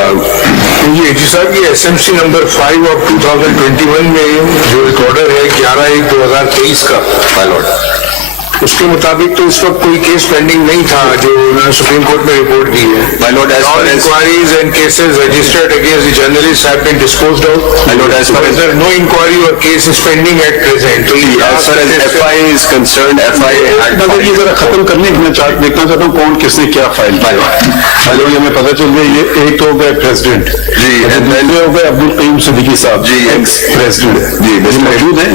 جی جی صاحب یہ SMC number 5 of 2021 میں جو ایک آرڈر ہے 11/1/2023 کا اس کے مطابق تو اس وقت کوئی کیس پینڈنگ نہیں تھا جو انہوں نے سپریم کورٹ میں رپورٹ کی ہے. All inquiries and cases registered against the journalists have been disposed of. But there no inquiry or case is pending at present. As far as FI is concerned, FI اگر یہ ذرا ختم کرنے میں دیکھنا چاہتا ہوں کون کس نے کیا فائل کیا. یہ ہمیں پتہ چل گیا یہ ایک تو ہو گئے پریزیڈنٹ جی دوسرے ہو گئے عبدالقیوم صدیقی صاحب جی ایکس پریزیڈنٹ جی موجود ہیں.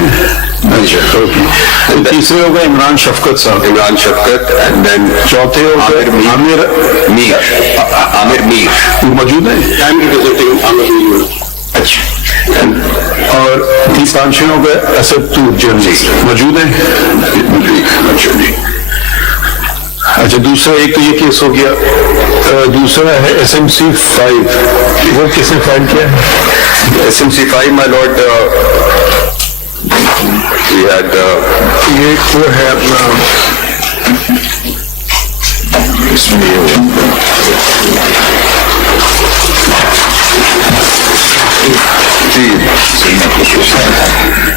تیسرے ہو گئے عمران شفقت صاحب and then چوتھے ہو گئے عامر میر موجود ہیں. اچھا اور پانچویں ہو گئے اسد طور جرنلسٹ موجود ہیں. اچھا دوسرا ایک تو یہ کیس ہو گیا. دوسرا ہے SMC 5 وہ کس نے فائل کیا ہے؟ SMC 5 my lord we had یہ وہ ہے اپنا اس میں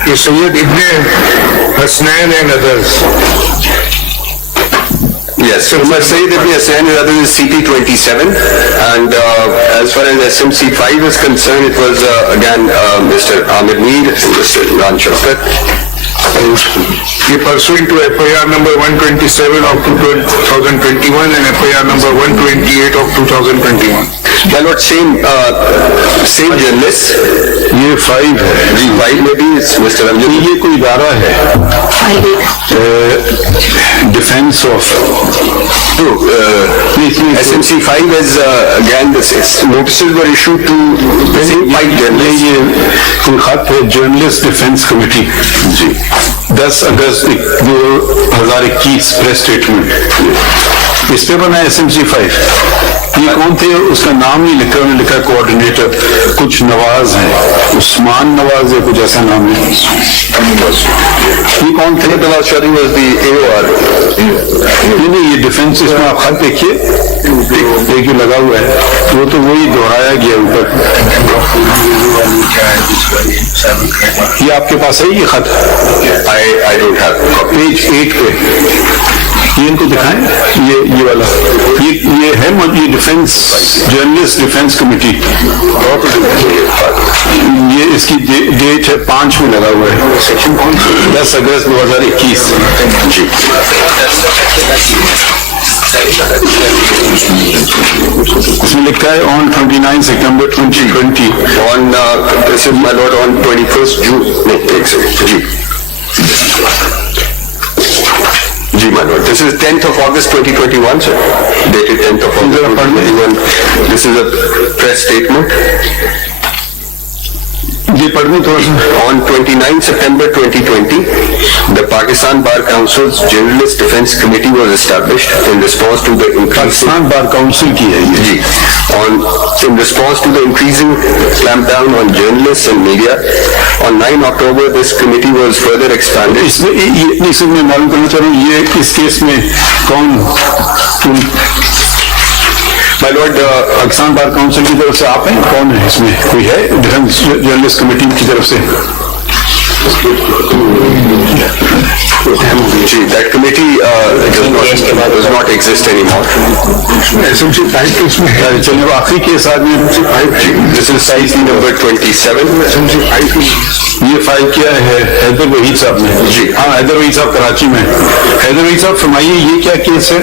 یہ سید ابن Hasnain and others. Yes, so Sayyid Ibn Hussain and others is CP27 and as far as SMC 5 is concerned it was again Mr. Amir Mir and Mr. Imran Shafqat. یہ pursuant to FIR number 127 of 2021 and FIR number 128 of 2021. My lord, same journalist. یہ 5 ہے جی 5 میں بھی Mr. Amjad. یہ کوئی ادارہ ہے defence of SMC 5 is again this notices were issued to same 5 journalists. یہ کوئی خط ہے جرنلسٹ ڈیفینس کمیٹی جی 10 اگست 2021 پریس اسٹیٹمنٹ اس پہ بنا ہے SMC 5. یہ کون تھے اس کا نام نہیں لکھا انہوں نے لکھا کوآرڈینیٹر کچھ نواز ہیں عثمان نواز ہے کچھ ایسا نام ہے. یہ کون تھے؟ نہیں یہ ڈیفینس اس میں آپ خط دیکھیے ایک جو لگا ہوا ہے وہ تو وہی دہرایا گیا اوپر. یہ آپ کے پاس ہے یہ خط پیج 8 پہ یہ ان کو دکھائیں یہ والا یہ ہے یہ ڈیفینس جرنلسٹ ڈیفینس کمیٹی یہ اس کی ڈیٹ ہے 5 میں لگا ہوا ہے 10 اگست 2021. جی اس میں لکھا ہے on 29 September 2020 on this is my lord on 21st June G G my lord this is 10th of August 2021 sir dated 10th of August 2021. This is a press statement. یہ پڑھ دیں تھوڑا سا. On 29 September 2020, the Pakistan Bar Council's Journalist Defense Committee was established in response to the Pakistan bar council کی ہے یہ in response to the increasing clampdown on journalists and media. On 9 October, this committee was further expanded. اس میں معلوم کرنا چاہ رہا ہوں یہ اس کیس میں کون My lord, Pakistan bar council کی طرف سے آپ ہیں کون ہے اس میں کوئی ہے ڈیفینس جرنلسٹ کمیٹی کی طرف سے؟ that committee does not exist anymore. SMC 5 اس میں چلیں وہ آخری کیس آدمی This is size number 27. SMC 5 یہ فائل کیا ہے حیدر وحید صاحب نے جی ہاں حیدر وحید صاحب کراچی میں. حیدر وحید صاحب فرمائیے یہ کیا کیس ہے؟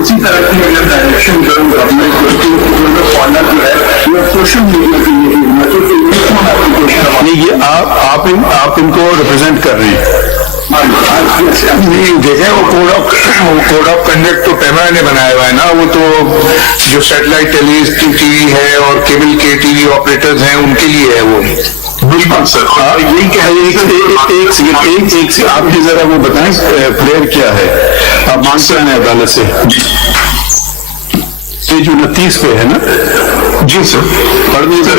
اسی طرح کی اگر ڈائریکشن نہیں یہ آپ ان کو ریپرزینٹ کر رہے ہیں دیکھیں وہ کوڈ آف کنڈکٹ تو پیما نے بنایا ہوا ہے نا وہ تو جو سیٹلائٹ ٹی وی ہے اور کیبل کے ٹی وی آپریٹرز ہیں ان کے لیے ہے وہ. بالکل سر یہی کہہ رہے ایک سیکنڈ آپ بھی ذرا وہ بتائیں پلیئر کیا ہے آپ مانگتے ہیں عدالت سے پیج 29 پہ ہے نا؟ جی سر پڑھ دیں سر.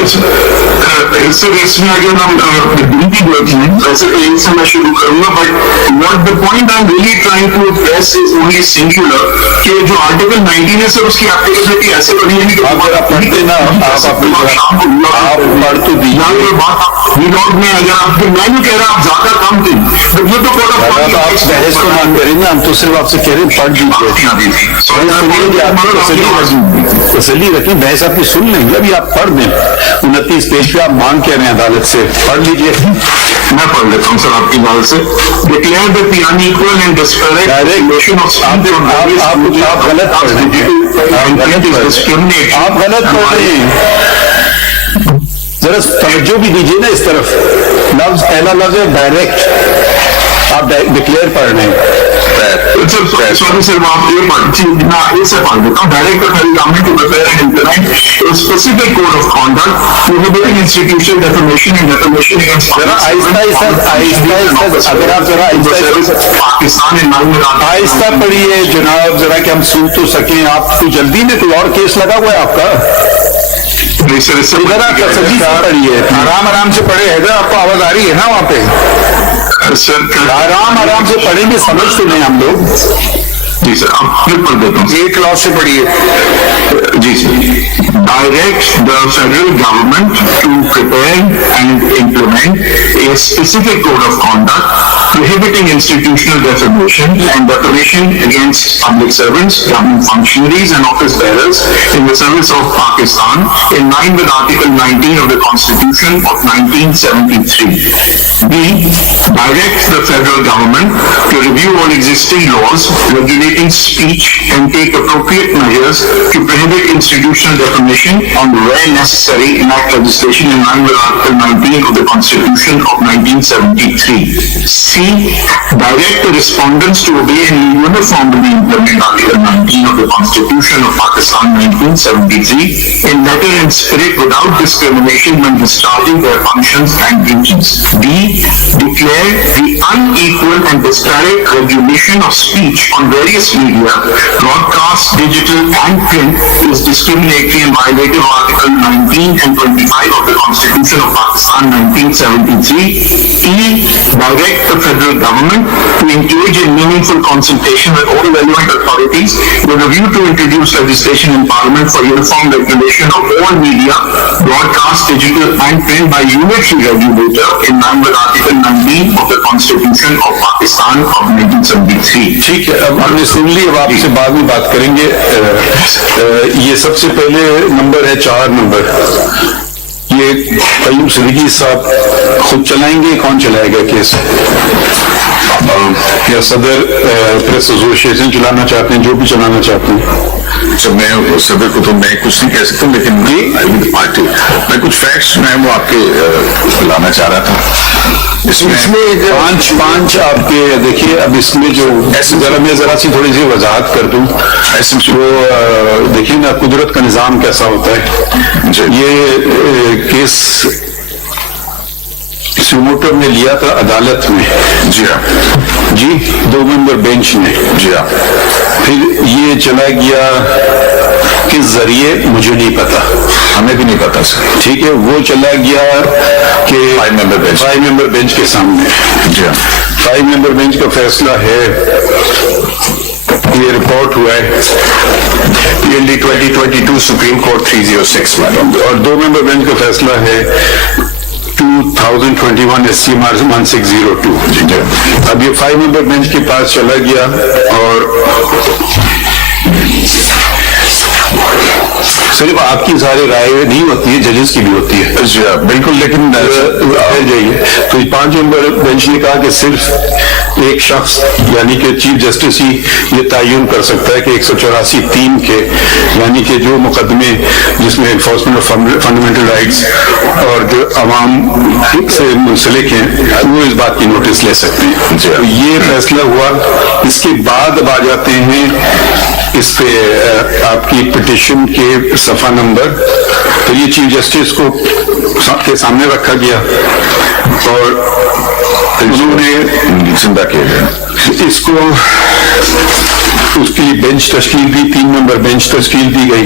اس سے اگر ہم ہندی دیکھیں ویسے تو یہیں سے میں شروع کروں گا, but what the point I am really trying to address is only singular, کہ جو آرٹیکل 19 ہے سر اس کی ایپلیکیبلٹی ایسے بنی ہے کہ اگر آپ پڑھتے نا آپ پڑھ تو دیجیے ولاگ میں اگر آپ میں نہیں کہہ رہا آپ زیادہ کم تھے یہ تو آپ بحث کو مان کریں گے, ہم تو صرف آپ سے کہہ رہے ہیں پڑھ دیجیے, تسلی رکھیں, بحث آپ کی سن لیں گے, ابھی آپ پڑھ دیں 29 پیج پہ آپ مانگ کہہ رہے ہیں عدالت سے, پڑھ لیجیے. میں پڑھ لیتا ہوں سر آپ کی بات سے. Declare that the in equal and disparate relation of آپ غلط پڑھ رہے ہیں, آپ غلط پڑھ رہے ہیں, ذرا توجہ بھی دیجیے نا اس طرف. لفظ پہلا لفظ ہے ڈائریکٹ, آپ ڈکلیئر پڑھ رہے ہیں. سوری سر میں آپ یہ پڑھ اسے پڑھ دیتا ہوں. Director government to prepare and implement a specific code of conduct prohibiting institutional defamation and defamation against اگر آپ ذرا پاکستان آہستہ پڑھیے جناب, ذرا کہ ہم سن تو سکیں. آپ کو جلدی میں کوئی اور کیس لگا ہوا ہے آپ کا؟ پڑھیے, آرام آرام سے پڑھے. حیدر آپ کو آواز آ رہی ہے نا وہاں پہ؟ آرام آرام سے پڑھیں گے, سمجھ تو نہیں ہم لوگ. جی سر آپ پھر پڑھ دیتا ہوں. ایک کلاس سے پڑھیے. جی sir. Direct the federal government to prepare and implement a specific code of conduct prohibiting institutional defamation and defamation against public servants, government functionaries and office bearers in the service of Pakistan in line with Article 19 of the Constitution of 1973. B. Direct the federal government to review all existing laws regulating speech and take appropriate measures to prohibit institutional defamation and where necessary enact legislation in line with Article 19 of the Constitution of 1973. C. Direct the respondents to obey and uniformly implement Article 19 of the Constitution of Pakistan 1973 in letter and spirit without discrimination when discharging their functions and duties. D. Declare the unequal and disparate regulation of speech on various media, broadcast, digital and print is discriminatory and violative of Article 19 and 25 of the Constitution of Pakistan 1973. E. Direct the federal government to engage in meaningful consultation with all relevant authorities with a view to introduce legislation in Parliament for uniform regulation of all media, broadcast, digital and print by unitary regulator in line with Article 19 of the Constitution of Pakistan of 1973. ٹھیک ہے, اب ہم نے سن لی, اب آپ سے بعد میں بات کریں گے. یہ سب سے پہلے نمبر ہے 4 نمبر. یہ قیوم صدیقی صاحب خود چلائیں گے, کون چلائے گا کیس؟ یا صدر پریس ایسوسیشن چلانا چاہتے ہیں, جو بھی چلانا چاہتے ہیں. میں صدر کو تو میں کچھ نہیں کہہ سکتا, لیکن پارٹی میں کچھ فیکٹس میں وہ آپ کے لانا چاہ رہا تھا. اس میں 5 آپ کے دیکھیے. اب اس میں جو ذرا سی تھوڑی سی وضاحت کر دوں. وہ دیکھیے نا قدرت کا نظام کیسا ہوتا ہے. یہ کیس سموٹر نے لیا تھا عدالت میں. جی ہاں جی, 2 ممبر بینچ نے. جی ہاں. پھر یہ چلا گیا کس ذریعے مجھے نہیں پتا, ہمیں بھی نہیں پتا سر. ٹھیک ہے, وہ چلا گیا کہ 5 ممبر بینچ کے سامنے. جی ہاں. 5 ممبر بینچ کا فیصلہ ہے, یہ رپورٹ ہوا ہے PLD 2022 سپریم کورٹ 306 میں, اور 2 ممبر بینچ کا فیصلہ ہے 2021 SCMR 1602. اب یہ 5 ممبر بینچ کے پاس چلا گیا اور صرف آپ کی ساری رائے نہیں ہوتی ہے, ججز کی بھی ہوتی ہے. بالکل, لیکن جائیے تو 5 ممبر بینچ نے کہا کہ صرف ایک شخص یعنی کہ چیف جسٹس ہی یہ تعین کر سکتا ہے کہ 184(3) کے یعنی کہ جو مقدمے جس میں انفورسمنٹ آف فنڈامنٹل رائٹس اور جو عوام سے منسلک ہیں وہ اس بات کی نوٹس لے سکتے ہیں. یہ فیصلہ ہوا. اس کے بعد اب آ جاتے ہیں اس پہ آپ کی پٹیشن کے صفحہ نمبر. تو یہ چیف جسٹس کو کے سامنے رکھا گیا اور انہوں نے زندہ کیا گیا. اس کو اس کی بینچ تشکیل دی, 3 ممبر بینچ تشکیل دی گئی.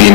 3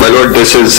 My lord, this is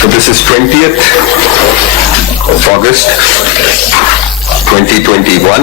so this is 20th of August 2021.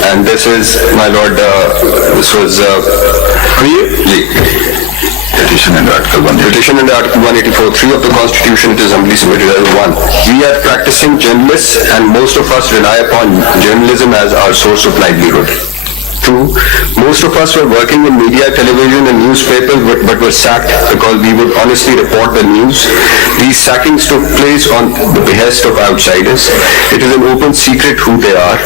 And this is, my lord, this was petition under Article 1. petition under Article 184(3) of the Constitution. It is humbly submitted as 1. We are practicing journalists and most of us rely upon journalism as our source of livelihood. 2. Most of us were working in media, television and newspapers but were sacked because we would honestly report the news. These sackings took place on the behest of outsiders. It is an open secret who they are.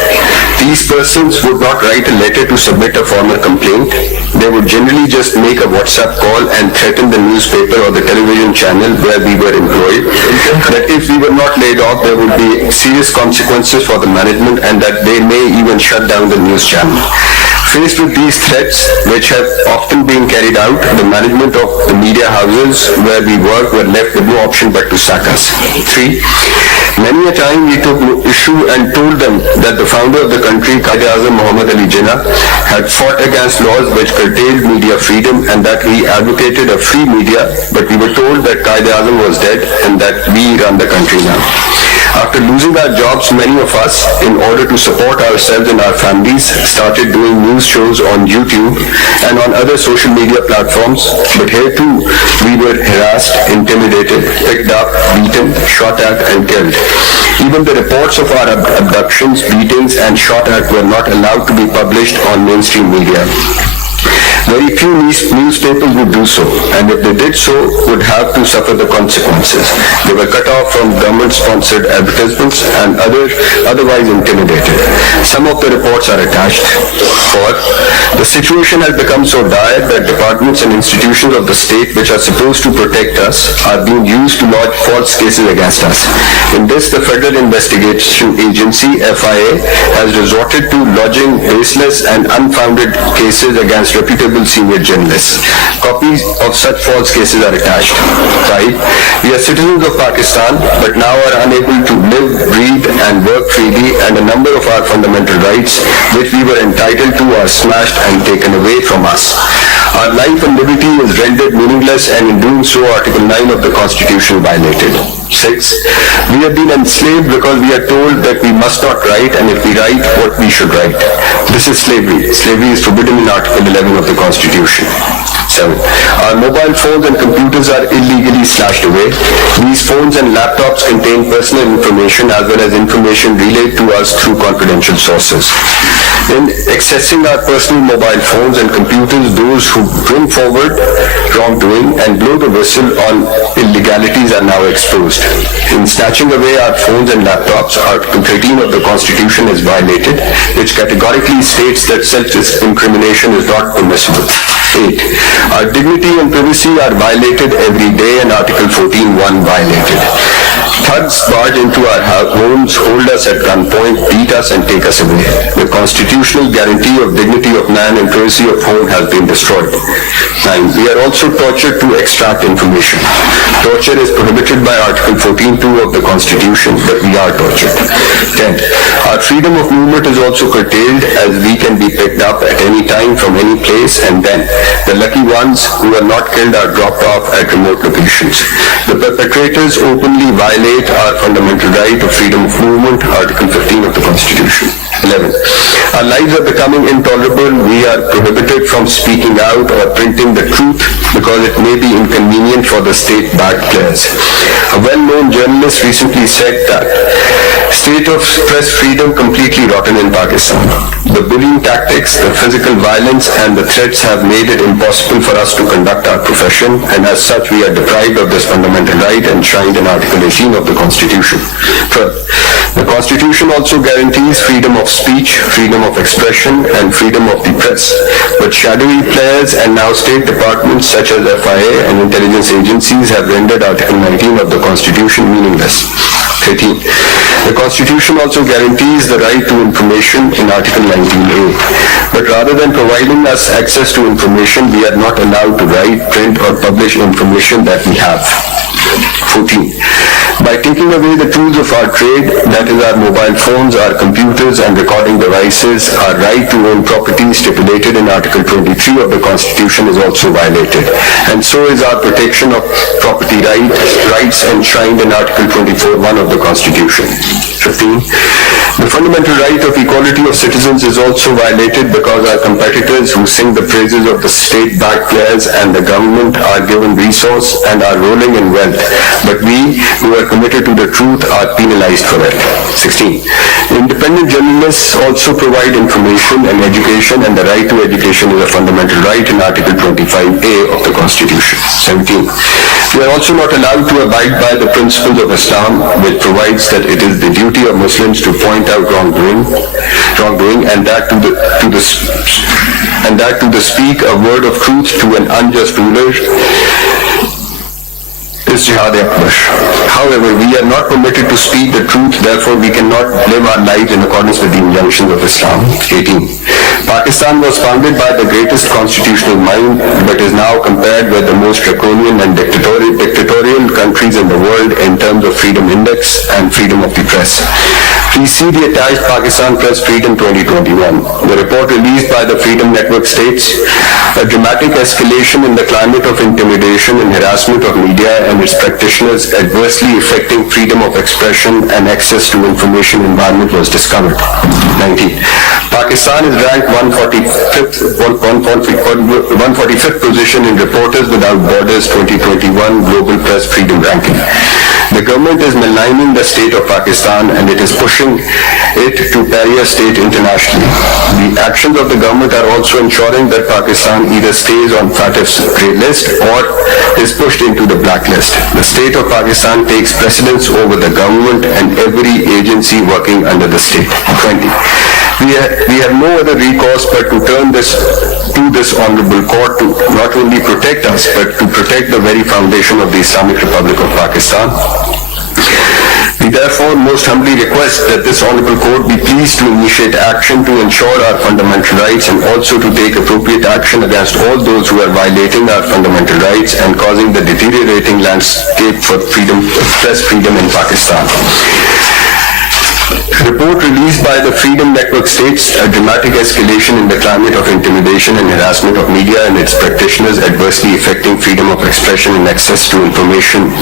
These persons would not write a letter to submit a formal complaint. They would generally just make a WhatsApp call and threaten the newspaper or the television channel where we were employed that if we were not laid off there would be serious consequences for the management and that they may even shut down the news channel. Faced with these threats, which have often been carried out, the management of the media houses where we work were left with no option but to sack us. 3. Many a time we took issue and told them that the founder of the country, Qazi Muhammad Ali Jinnah, had fought against laws which curtailed media freedom and that he advocated a free media, but we were told that Qazi was dead and that we run the country now. After losing our jobs, many of us, in order to support ourselves and our families, started doing news shows on YouTube and on other social media platforms. But here too, we were harassed, intimidated, picked up, beaten, shot at and killed. Even the reports of our abductions, beatings and shot at were not allowed to be published on mainstream media. Very few newspapers would do so, and if they did so, would have to suffer the consequences. They were cut off from government-sponsored advertisements and otherwise intimidated. Some of the reports are attached. 4. The situation has become so dire that departments and institutions of the state which are supposed to protect us are being used to lodge false cases against us. In this, the Federal Investigation Agency, FIA, has resorted to lodging baseless and unfounded cases against reputable senior journalists. Copies of such false cases are attached. 5. We are citizens of Pakistan but now are unable to live, breathe and work freely, and a number of our fundamental rights which we were entitled to are smashed and taken away from us. Our life and liberty is rendered meaningless, and in doing so Article 9 of the Constitution violated. 6. We have been enslaved because we are told that we must not write, and if we write, what we should write. This is slavery. Slavery is forbidden in Article 11 of the Constitution. 7. Our mobile phones and computers are illegally slashed away. These phones and laptops contain personal information as well as information relayed to us through confidential sources. In accessing our personal mobile phones and computers, those who bring forward wrongdoing and blow the whistle on illegalities are now exposed. In snatching away our phones and laptops, Article 13 of the Constitution is violated, which categorically states that self-incrimination is not permissible. 8. Our dignity and privacy are violated every day, and Article 14(1) violated. Thugs barge into our homes, hold us at gunpoint, beat us and take us away. The constitutional guarantee of dignity of man and privacy of home has been destroyed. 9. We are also tortured to extract information. Torture is prohibited by Article 14(2) of the Constitution, but we are tortured. 10. Our freedom of movement is also curtailed, as we can be picked up at any time from any place, and then the lucky ones who are not killed are dropped off at remote locations. The perpetrators openly violate our fundamental right of freedom of movement, Article 15 of the Constitution. 11. Our lives are becoming intolerable. We are prohibited from speaking out or printing the truth because it may be inconvenient for the state-backed players. A well-known journalist recently said that state of press freedom completely rotten in Pakistan. The bullying tactics, the physical violence and the threats have made it impossible for us to conduct our profession, and as such we are deprived of this fundamental right enshrined in Article 18 of the Constitution. 12. The Constitution also guarantees freedom of speech, freedom of expression and freedom of the press, but shadowy players and now state departments such as FIA and intelligence agencies have rendered Article 19 of the Constitution meaningless. 13. The Constitution also guarantees the right to information in Article 19A, but rather than providing us access to information, we are not allowed to write, print or publish information that we have. 14. By taking away the tools of our trade, that is our mobile phones, our computers and recording devices, our right to own property stipulated in Article 23 of the Constitution is also violated, and so is our protection of property rights enshrined in Article 24(1) of the Constitution. 15. The fundamental right of equality of citizens is also violated because our competitors who sing the praises of the state-backed players and the government are given resource and are rolling in wealth, but we who are committed to the truth are penalized for it. 16. Independent journalists also provide information and education, and the right to education is a fundamental right in Article 25A of the Constitution. 17. We are also not allowed to abide by the principles of Islam, which provides that it is the duty of Muslims to point out wrongdoing, and that to speak a word of truth to an unjust ruler is jihad akbar. However, we are not permitted to speak the truth, therefore we cannot live our lives in accordance with the injunctions of Islam. 18. Pakistan was founded by the greatest constitutional mind, but is now compared with the most draconian and dictatorial countries in the world in terms of freedom index and freedom of the press. Please see the attached Pakistan Press Freedom 2021. The report released by the Freedom Network states, a dramatic escalation in the climate of intimidation and harassment of media and its practitioners adversely affecting freedom of expression and access to information environment was discovered. 19. Pakistan is ranked 145th position in Reporters Without Borders 2021 Global Press Freedom Ranking. The government is maligning the state of Pakistan and it is pushing it to pariah state internationally. The actions of the government are also ensuring that Pakistan either stays on FATF's grey list or is pushed into the blacklist. The state of Pakistan takes precedence over the government and every agency working under the state. 20. We have no other recourse but to turn to this honorable court to not only protect us but to protect the very foundation of the Islamic Republic of Pakistan. We therefore most humbly request that this honorable court be pleased to initiate action to ensure our fundamental rights and also to take appropriate action against all those who are violating our fundamental rights and causing the deteriorating landscape for press freedom in Pakistan. Report released by the Freedom Network states a dramatic escalation in the climate of intimidation and harassment of media and its practitioners adversely affecting freedom of expression and access to information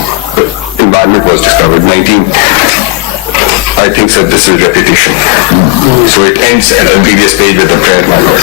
environment was discovered. 19. I think that this is repetition. So it ends at the previous page with the prayer, my Lord.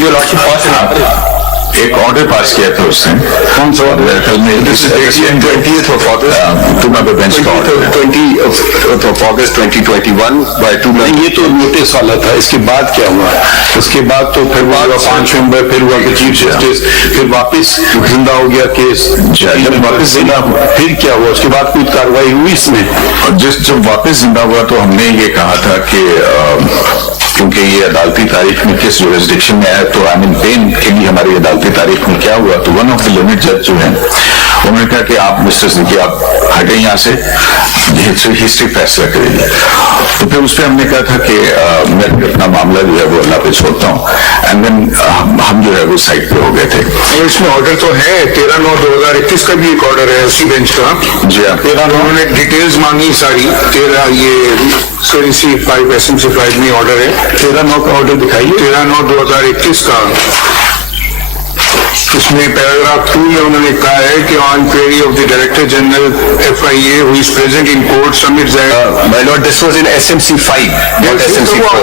Your Lordship, ایک order پاس کیا تھا اس نے. کون سا میرے خیال میں 20th of August, two member bench کا order. 20th of August 2021 by 2 نہیں، یہ تو نوٹس والا تھا. اس کے بعد کیا ہوا؟ اس کے بعد تو پھر ہوا 5 ممبر، پھر ہوا کہ چیف جسٹس، پھر واپس زندہ ہو گیا کیس. جب واپس زندہ پھر کیا ہوا؟ اس کے بعد کوئی کاروائی ہوئی اس میں؟ اور جب واپس زندہ ہوا تو ہم نے یہ کہا تھا کہ کیونکہ یہ عدالتی تاریخ میں کس جورسڈکشن میں ہے، تو پین کے لیے ہماری عدالتی تاریخ میں کیا ہوا. تو ون آف دی لمٹ جج جو ہیں انہوں نے کہا کہ آپ مسٹر صدیقی آپ ہٹیں یہاں سے، ہسٹری فیصلہ کرے گی. تو پھر اس پہ ہم نے کہا تھا کہ میں اپنا معاملہ جو ہے وہ اللہ پہ چھوڑتا ہوں. اینڈ دین ہم جو ہے وہ سائٹ پہ ہو گئے تھے. اس میں آرڈر تو ہے 13/9/2021 کا بھی ایک آرڈر ہے اسی بینچ کا. جی ہاں، 13/9 انہوں نے ڈیٹیلز مانگی ساری. 13 یہ SMC5 SMC5 میں آرڈر ہے. 13/9 کا آرڈر دکھائیے. 13/9/2021 کا. اس میں پیراگراف 2 میں انہوں نے کہا ہے کہ آن query of the Director General FIA who is present in court submits that. my lord, this was in SMC5, not SMC4.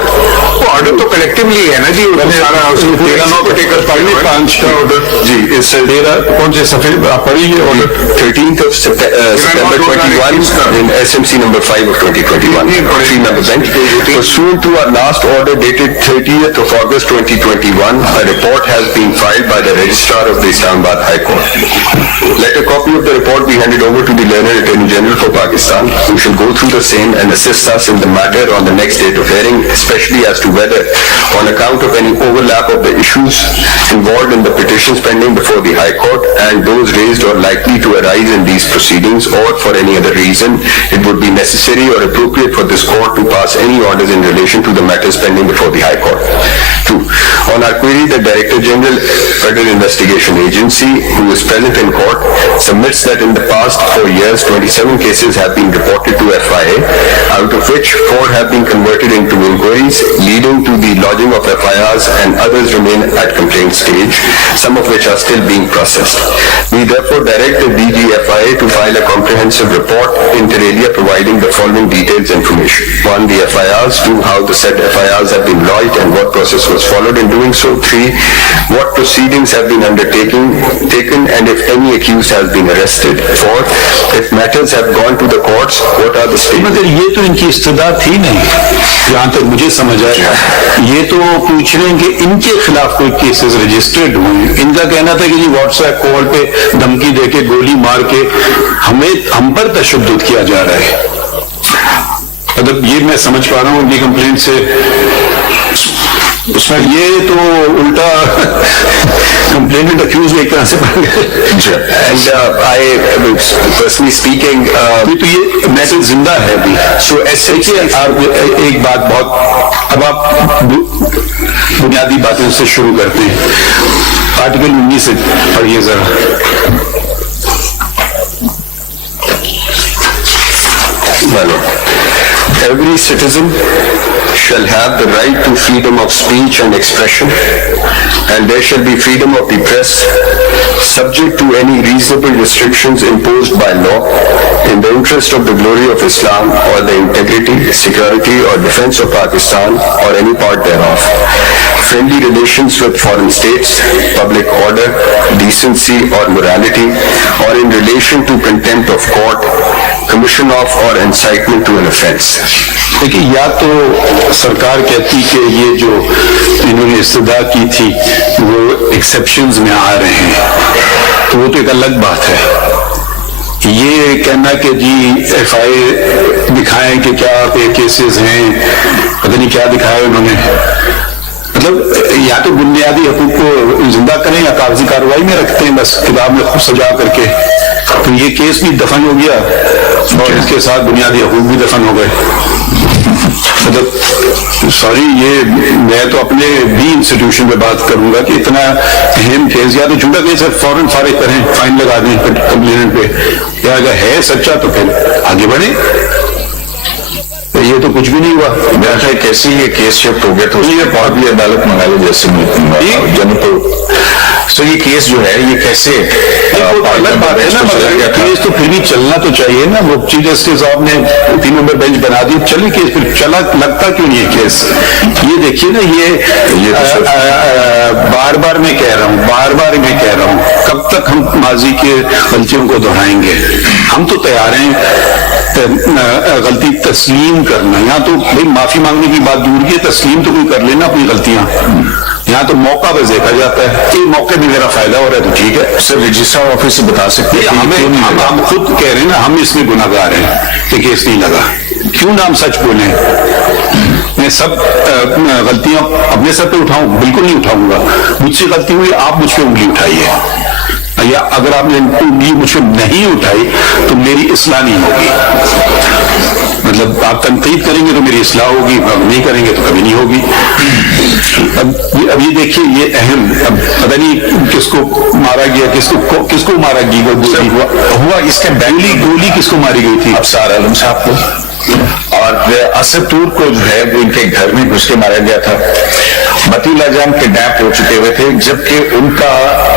وہ آرڈر تو کلیکٹیولی ہے نا جی. سارا 13/9 پرٹیکل پڑھنے 5 کا آرڈر. جی اس 13 کون سے صفحے آپ پڑھیے order? 13th of September 21 in SMC number 5 of 2021. 3-member bench. Pursuant to our last order dated 30th of August 2021, a report has been filed by the Registrar of the Islamabad High Court. Let a copy of the report be handed over to the learned Attorney General for Pakistan, who shall go through the same and assist us in the matter on the next date of hearing, especially as to whether, on account of any overlap of the issues involved in the petitions pending before the High Court and those raised or likely to arise in these proceedings, or for any other reason, it would be necessary or appropriate for this court to pass any orders in relation to the matters pending before the High Court. 2. On our query, the Director General, Federal Investigation Agency, who is present in court, submits that in the past 4 years, 27 cases have been reported to FIA, out of which 4 have been converted into inquiries, leading to the lodging of FIRs, and others remain at complaint stage, some of which are still being processed. We therefore direct the DG FIA to file a comprehensive report inter alia providing the following details information. 1. The FIRs. 2. How the said FIRs have been lodged and what process was followed in doing so. 3. What proceedings have been taken and if any accused has been arrested. 4. If matters have gone to the courts, what are the statements? مگر یہ تو ان کی استدعا تھی نہیں جہاں تک مجھے سمجھ آیا. یہ تو پوچھ رہے ہیں کہ ان کے خلاف کوئی کیسز رجسٹرڈ ہوں. ان کا کہنا تھا کہ جی واٹس ایپ کال پہ دھمکی دے کے گولی مار کے ہم پر تشدد کیا جا رہا ہے. مطلب یہ میں سمجھ پا رہا ہوں ان کی کمپلینٹ سے. اس میں یہ تو الٹا کمپلینٹ اکیوز ایک طرح سے بن گئے. And personally speaking, تو یہ میسج زندہ ہے ابھی. سو ایسے ایک بات بہت اب آپ بنیادی باتوں سے شروع کرتے ہیں. آرٹیکل 19 سے پڑھیے ذرا. Every citizen shall have the right to freedom of speech and expression, and there shall be freedom of the press, subject to any reasonable restrictions imposed by law, in the interest of the glory of Islam or the integrity, security or defense of Pakistan or any part thereof. Friendly relations with foreign states, public order, decency or morality, or in relation to contempt of court, commission of or incitement to an offense. دیکھیے یا تو سرکار کہتی کہ یہ جو انہوں نے استدعا کی تھی وہ ایکسیپشنز میں آ رہے ہیں تو وہ تو ایک الگ بات ہے. یہ کہنا کہ جی ایف آئی دکھائیں کہ کیا کیسز ہیں, پتہ نہیں کیا دکھایا انہوں نے. مطلب یا تو بنیادی حقوق کو زندہ کریں یا کاغذی کارروائی میں رکھتے ہیں بس کتاب میں خود سجا کر کے. تو یہ کیس بھی دفن ہو گیا اور اس کے ساتھ بنیادی حقوق بھی دفن ہو گئے. مطلب سوری, یہ میں تو اپنے بھی انسٹیٹیوشن پہ بات کروں گا کہ اتنا اہم کیس یا تو جھوٹا کیس ہے فوراً فارغ کریں, فائن لگا دیں کمپلینٹ پہ, یا اگر ہے سچا تو پھر آگے بڑھیں. یہ تو کچھ بھی نہیں ہوا. میرا خیال کیسے یہ کیس شفٹ ہو گیا تو یہ بہت بھی عدالت منگا لے جیسے جنرل. تو یہ کیس جو ہے یہ کیسے الگ بات ہے نا, کیس کیس تو پھر بھی چلنا تو چاہیے نا. وہ چیف جسٹس صاحب نے 3 نمبر بینچ بنا دی, چلے کیس, پھر چلا لگتا کیوں نہیں ہے کیس. یہ دیکھیے نا, یہ بار بار میں کہہ رہا ہوں کب تک ہم ماضی کے غلطیوں کو دہرائیں گے. ہم تو تیار ہیں غلطی تسلیم کرنا. یہاں تو بھائی معافی مانگنے کی بات دور کی, تسلیم تو کوئی کر لینا اپنی غلطیاں. یہاں تو موقع پہ دیکھا جاتا ہے کہ موقع میں میرا فائدہ ہو رہا ہے تو ٹھیک ہے. سر رجسٹرار آفس سے بتا سکتے ہیں, ہم خود کہہ رہے ہیں نا, ہم اس میں گناہ گار ہیں کہ کیس نہیں لگا. کیوں نہ ہم سچ بولیں. میں سب غلطیاں اپنے سر پہ اٹھاؤں؟ بالکل نہیں اٹھاؤں گا. مجھ سے غلطی ہوئی, آپ مجھ پہ انگلی اٹھائیے, یا اگر آپ نے انگلی مجھ پہ نہیں اٹھائی تو میری اصلاح نہیں ہوگی. مطلب آپ تنقید کریں گے تو میری اصلاح ہوگی, نہیں کریں گے تو کبھی نہیں ہوگی. اب یہ دیکھیے, یہ اہم, اب پتہ نہیں کس کو مارا گیا, کس کو مارا گیا ہوا اس کا گولی کس کو ماری گئی تھی؟ ابصار عالم صاحب کو, اور اسد طور کو جو ہے وہ ان کے گھر میں گھس کے مارا گیا تھا. متی اللہ جان کڈنیپ ہو چکے ہوئے تھے, جبکہ ان کا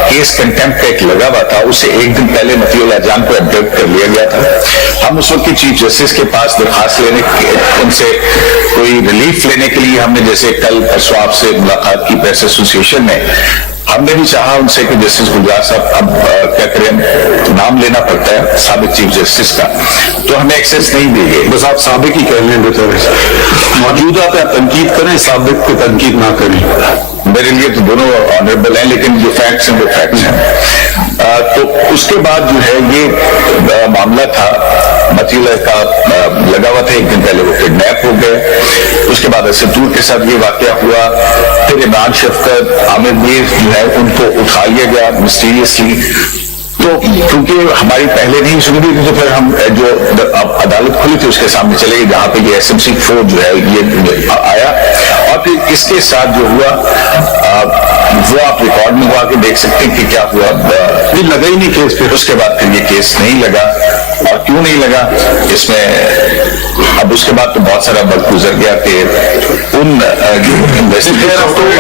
کیس کنٹمپٹ ایکٹ لگا ہوا تھا. اس سے ایک دن پہلے متی اللہ جان کو ایبڈکٹ کر لیا گیا تھا. ہم اس وقت چیف جسٹس کے پاس درخواست لینے, ان سے کوئی ریلیف لینے کے لیے ہم نے, جیسے کل پرسوں آپ سے ملاقات کی پریس ایسوسیشن میں, ہم نے بھی چاہا ان سے کہ جسٹس گلزار صاحب اب کیا کریں, نام لینا پڑتا ہے سابق چیف جسٹس کا, تو ہمیں ایکسیس نہیں دی گئی. بس آپ سابق ہی کہہ لیں, موجودہ پہ تنقید کریں, سابق پہ تنقید نہ کریں. میرے لیے تو دونوں آنریبل ہیں, لیکن جو فیکٹس ہیں وہ فیکٹس ہیں. تو اس کے بعد جو ہے یہ معاملہ تھا, متی اللہ کا لگا ہوا تھا, ایک دن پہلے وہ کڈنیپ ہو گئے. اس کے بعد اسد طور کے ساتھ یہ واقعہ ہوا. پھر عمران شفقت, عامر میر جو ہے ان کو اٹھا لیا گیا مسٹیریسلی. تو کیونکہ ہماری پہلے نہیں سنی تھی, تو پھر ہم جو عدالت کھلی تھی اس کے سامنے چلے گئے, جہاں پہ یہ SMC 4 جو ہے یہ آیا. اور پھر اس کے ساتھ جو ہوا وہ آپ ریکارڈ میں آ کے دیکھ سکتے ہیں کہ کیا ہوا. لگا ہی نہیں کیس. پھر اس کے بعد پھر یہ کیس نہیں لگا. اور کیوں نہیں لگا اس میں, اب اس کے بعد تو بہت سارا وقت گزر گیا کہ ان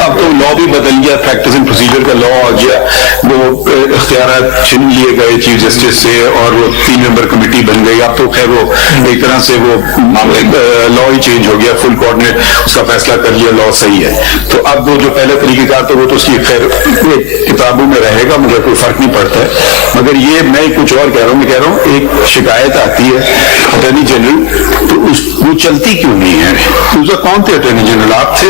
اب تو لا بھی بدل گیا, پریکٹس اینڈ پروسیجر کا لا آ گیا. وہ اختیارات چھین لیے گئے چیف جسٹس سے, اور وہ 3 ممبر کمیٹی بن گئی. اب تو خیر وہ ایک طرح سے وہ لا ہی چینج ہو گیا, فل کورٹ نے اس کا فیصلہ کر لیا, لا صحیح ہے. تو اب وہ جو پہلے طریقہ کار تھا وہ تو اس کی خیر کتابوں میں رہے گا, مجھے کوئی فرق نہیں پڑتا ہے. مگر یہ میں کچھ اور کہہ رہا ہوں, میں کہہ رہا ہوں ایک شکایت آتی ہے اٹارنی جنرل, تو وہ چلتی کیوں نہیں ہے؟ اس کا کون تھے اٹارنی جنرل؟ آپ تھے.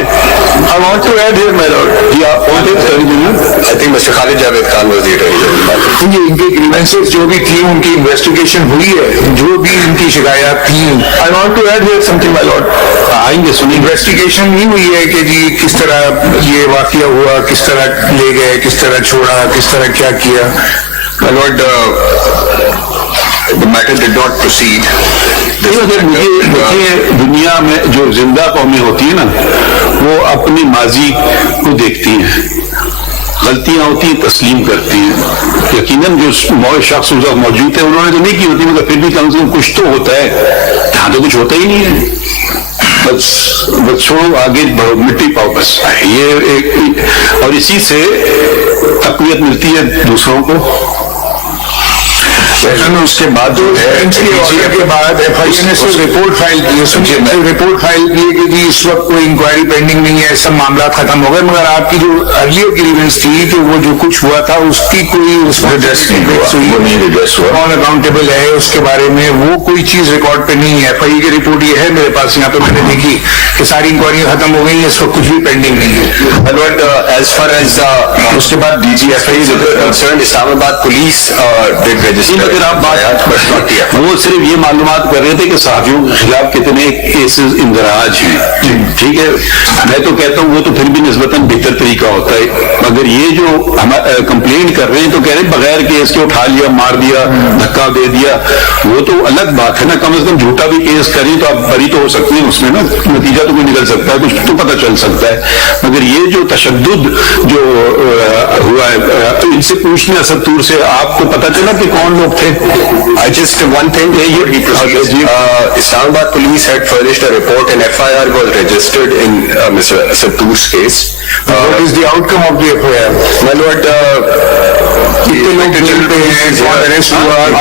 I want to add here, my lord. جی آپ کون تھے attorney general? I think Mr. Khalid Javed Khan was the Attorney General. یہ ان کے گریونسز جو بھی تھی, ان کی انویسٹیگیشن ہوئی ہے, جو بھی ان کی شکایات تھیں. I want to add here something, my lord. آئیں گے سنیں. انویسٹیگیشن نہیں ہوئی ہے کہ جی کس طرح یہ واقعہ ہوا, کس طرح لے گئے, کس طرح چھوڑا, کس طرح کیا کیا. My lord, the matter did not proceed. دیکھیے, دنیا میں جو زندہ قومیں ہوتی ہیں نا, وہ اپنی ماضی کو دیکھتی ہیں, غلطیاں ہوتی ہیں تسلیم کرتی ہیں. یقیناً جو شخص اس وقت موجود تھے انہوں نے تو نہیں کی ہوتی, مگر پھر بھی کم سے کم کچھ تو ہوتا ہے. یہاں تو کچھ ہوتا ہی نہیں ہے. بس چھوڑو, آگے بڑھو, مٹی پاؤ, بس یہ ایک. اور اسی سے تقویت ملتی ہے دوسروں کو. اس کے بعد کے بعد FIA نے صرف رپورٹ فائل کی, رپورٹ فائل کی کہ جی اس وقت کوئی انکوائری پینڈنگ نہیں ہے, سب معاملات ختم ہو گئے. مگر آپ کی جو ارلیئر گریونس تھی کہ وہ جو کچھ ہوا تھا اس کی کوئی کون اکاؤنٹیبل ہے اس کے بارے میں وہ کوئی چیز ریکارڈ پہ نہیں ہے. FIA کی رپورٹ یہ ہے میرے پاس, یہاں پہ میں نے دیکھی کہ ساری انکوائریاں ختم ہو گئی ہیں, اس وقت کچھ بھی پینڈنگ نہیں ہے. As far as اس کے بعد DGFA concerned, اسلام آباد پولیس did register. آپ بات وہ صرف یہ معلومات کر رہے تھے کہ صحافیوں کے خلاف کتنے کیسز اندراج ہیں. ٹھیک ہے, میں تو کہتا ہوں وہ تو پھر بھی نسبتاً بہتر طریقہ ہوتا ہے. مگر یہ جو ہم کمپلین کر رہے ہیں تو کہہ رہے ہیں بغیر کیس کے اٹھا لیا, مار دیا, دھکا دے دیا, وہ تو الگ بات ہے نا. کم از کم جھوٹا بھی کیس کریں تو آپ بری تو ہو سکتے ہیں, اس میں نا نتیجہ تو کوئی نکل سکتا ہے, کچھ تو پتہ چل سکتا ہے. مگر یہ جو تشدد جو ہوا ہے, ان سے پوچھنے اسد طور سے آپ کو پتہ چلا کہ کون لوگ تھے I just one thing. Islamabad police had furnished a report and FIR was registered in Mr. Sattur's case. What is the outcome of the FIR? My lord,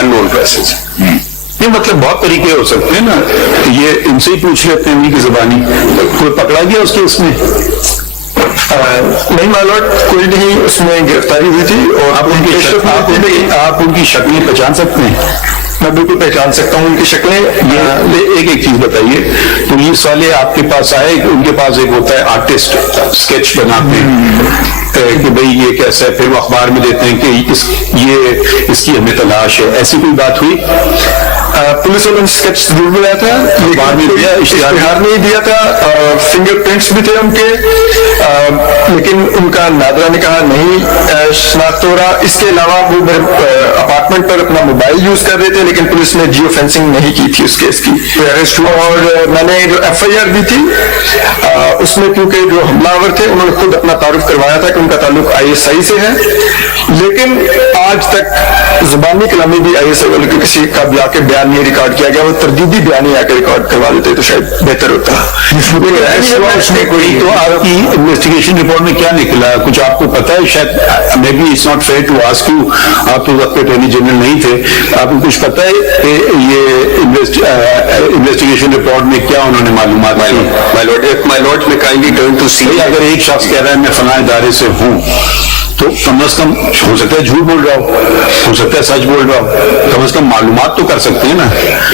unknown persons. یہ مطلب بہت طریقے ہو سکتے ہیں نا, یہ ان سے ہی پوچھ لیتے ہیں انہیں کی زبانی. کوئی پکڑا گیا اس کیس میں؟ نہیں مائی لارڈ, کوئی نہیں اس میں گرفتاری ہوئی تھی. اور آپ ان کی شکلیں پہچان سکتے ہیں؟ میں بالکل پہچان سکتا ہوں ان کی شکلیں. ایک چیز بتائیے, پولیس والے آپ کے پاس آئے, ان کے پاس ایک ہوتا ہے آرٹسٹ, اسکیچ بناتے ہیں کہ بھئی یہ کیسا ہے, پھر وہ اخبار میں دیتے ہیں کہ اس کی ہمیں تلاش ہے. ایسی کوئی بات ہوئی؟ پولیس والوں نے اسکیچ ضرور بنایا تھا, اخبار میں دیا, اشتہار میں ہی دیا تھا. فنگر پرنٹس بھی تھے ان کے, لیکن ان کا نادرہ نے کہا نہیں شناخت ہو رہا. اس کے علاوہ وہ اپارٹمنٹ پر اپنا موبائل یوز کر رہے تھے, لیکن پولیس نے جیو فینسنگ نہیں کی تھی اس کیس کی. اور میں نے جو FIR دی تھی اس میں کیونکہ جو حملہ آور تھے انہوں نے خود اپنا تعارف کروایا تھا کہ ان کا تعلق ISI سے ہے, لیکن آج تک زبانی کلامی بھی ISI والے کو کسی کا بھی آ کے بیان نہیں ریکارڈ کیا گیا. وہ تردیدی بیان ہی آ کے ریکارڈ کروا دیتے تو شاید بہتر ہوتا. اس میں کوئی تو آپ کی انویسٹیگیشن رپورٹ میں کیا نکلا, کچھ آپ کو پتا ہے؟ شاید maybe it's not fair to ask you, آپ تو وقت پہ اٹارنی جنرل نہیں تھے, آپ کو کچھ پتا ہے کہ یہ انویسٹیگیشن رپورٹ میں کیا انہوں نے معلومات دی؟ My lord, may kindly turn to see. اگر ایک شخص کہہ رہا ہے میں فلاں ادارے سے ہوں, تو کم از کم ہو سکتا ہے جھوٹ بول رہا ہو سکتا ہے سچ بول رہا ہو, کم از کم معلومات تو کر سکتے ہیں نا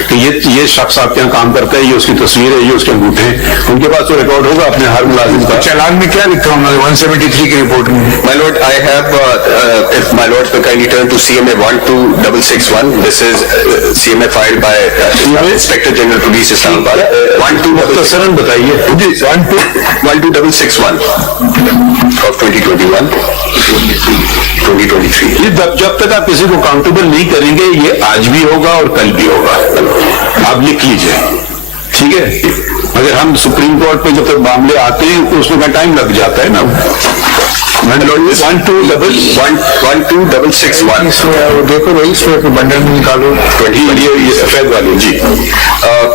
کہ یہ شخص آپ کے یہاں کام کرتا ہے, یہ اس کی تصویر ہے, یہ اس کے انگوٹھے ہیں. ان کے پاس تو ریکارڈ ہوگا اپنے ہر ملازم کا. چالان میں کیا لکھا انہوں نے 173 کی رپورٹ میں؟ My lord, I have, if my lord may kindly turn to CMA 12661. This is CMA filed by Inspector General Police Islamabad. 12661 بتائیے. 12661 of 2021. 2023. یہ جب تک آپ کسی کو اکاؤنٹیبل نہیں کریں گے, یہ آج بھی ہوگا اور کل بھی ہوگا. آپ لکھ لیجئے, ٹھیک ہے؟ اگر ہم سپریم کورٹ پہ جب تک معاملے آتے ہیں تو اس میں ٹائم لگ جاتا ہے نا. 12661. دیکھو بھائی اس میں بنڈل میں نکالو. سفید والے جی.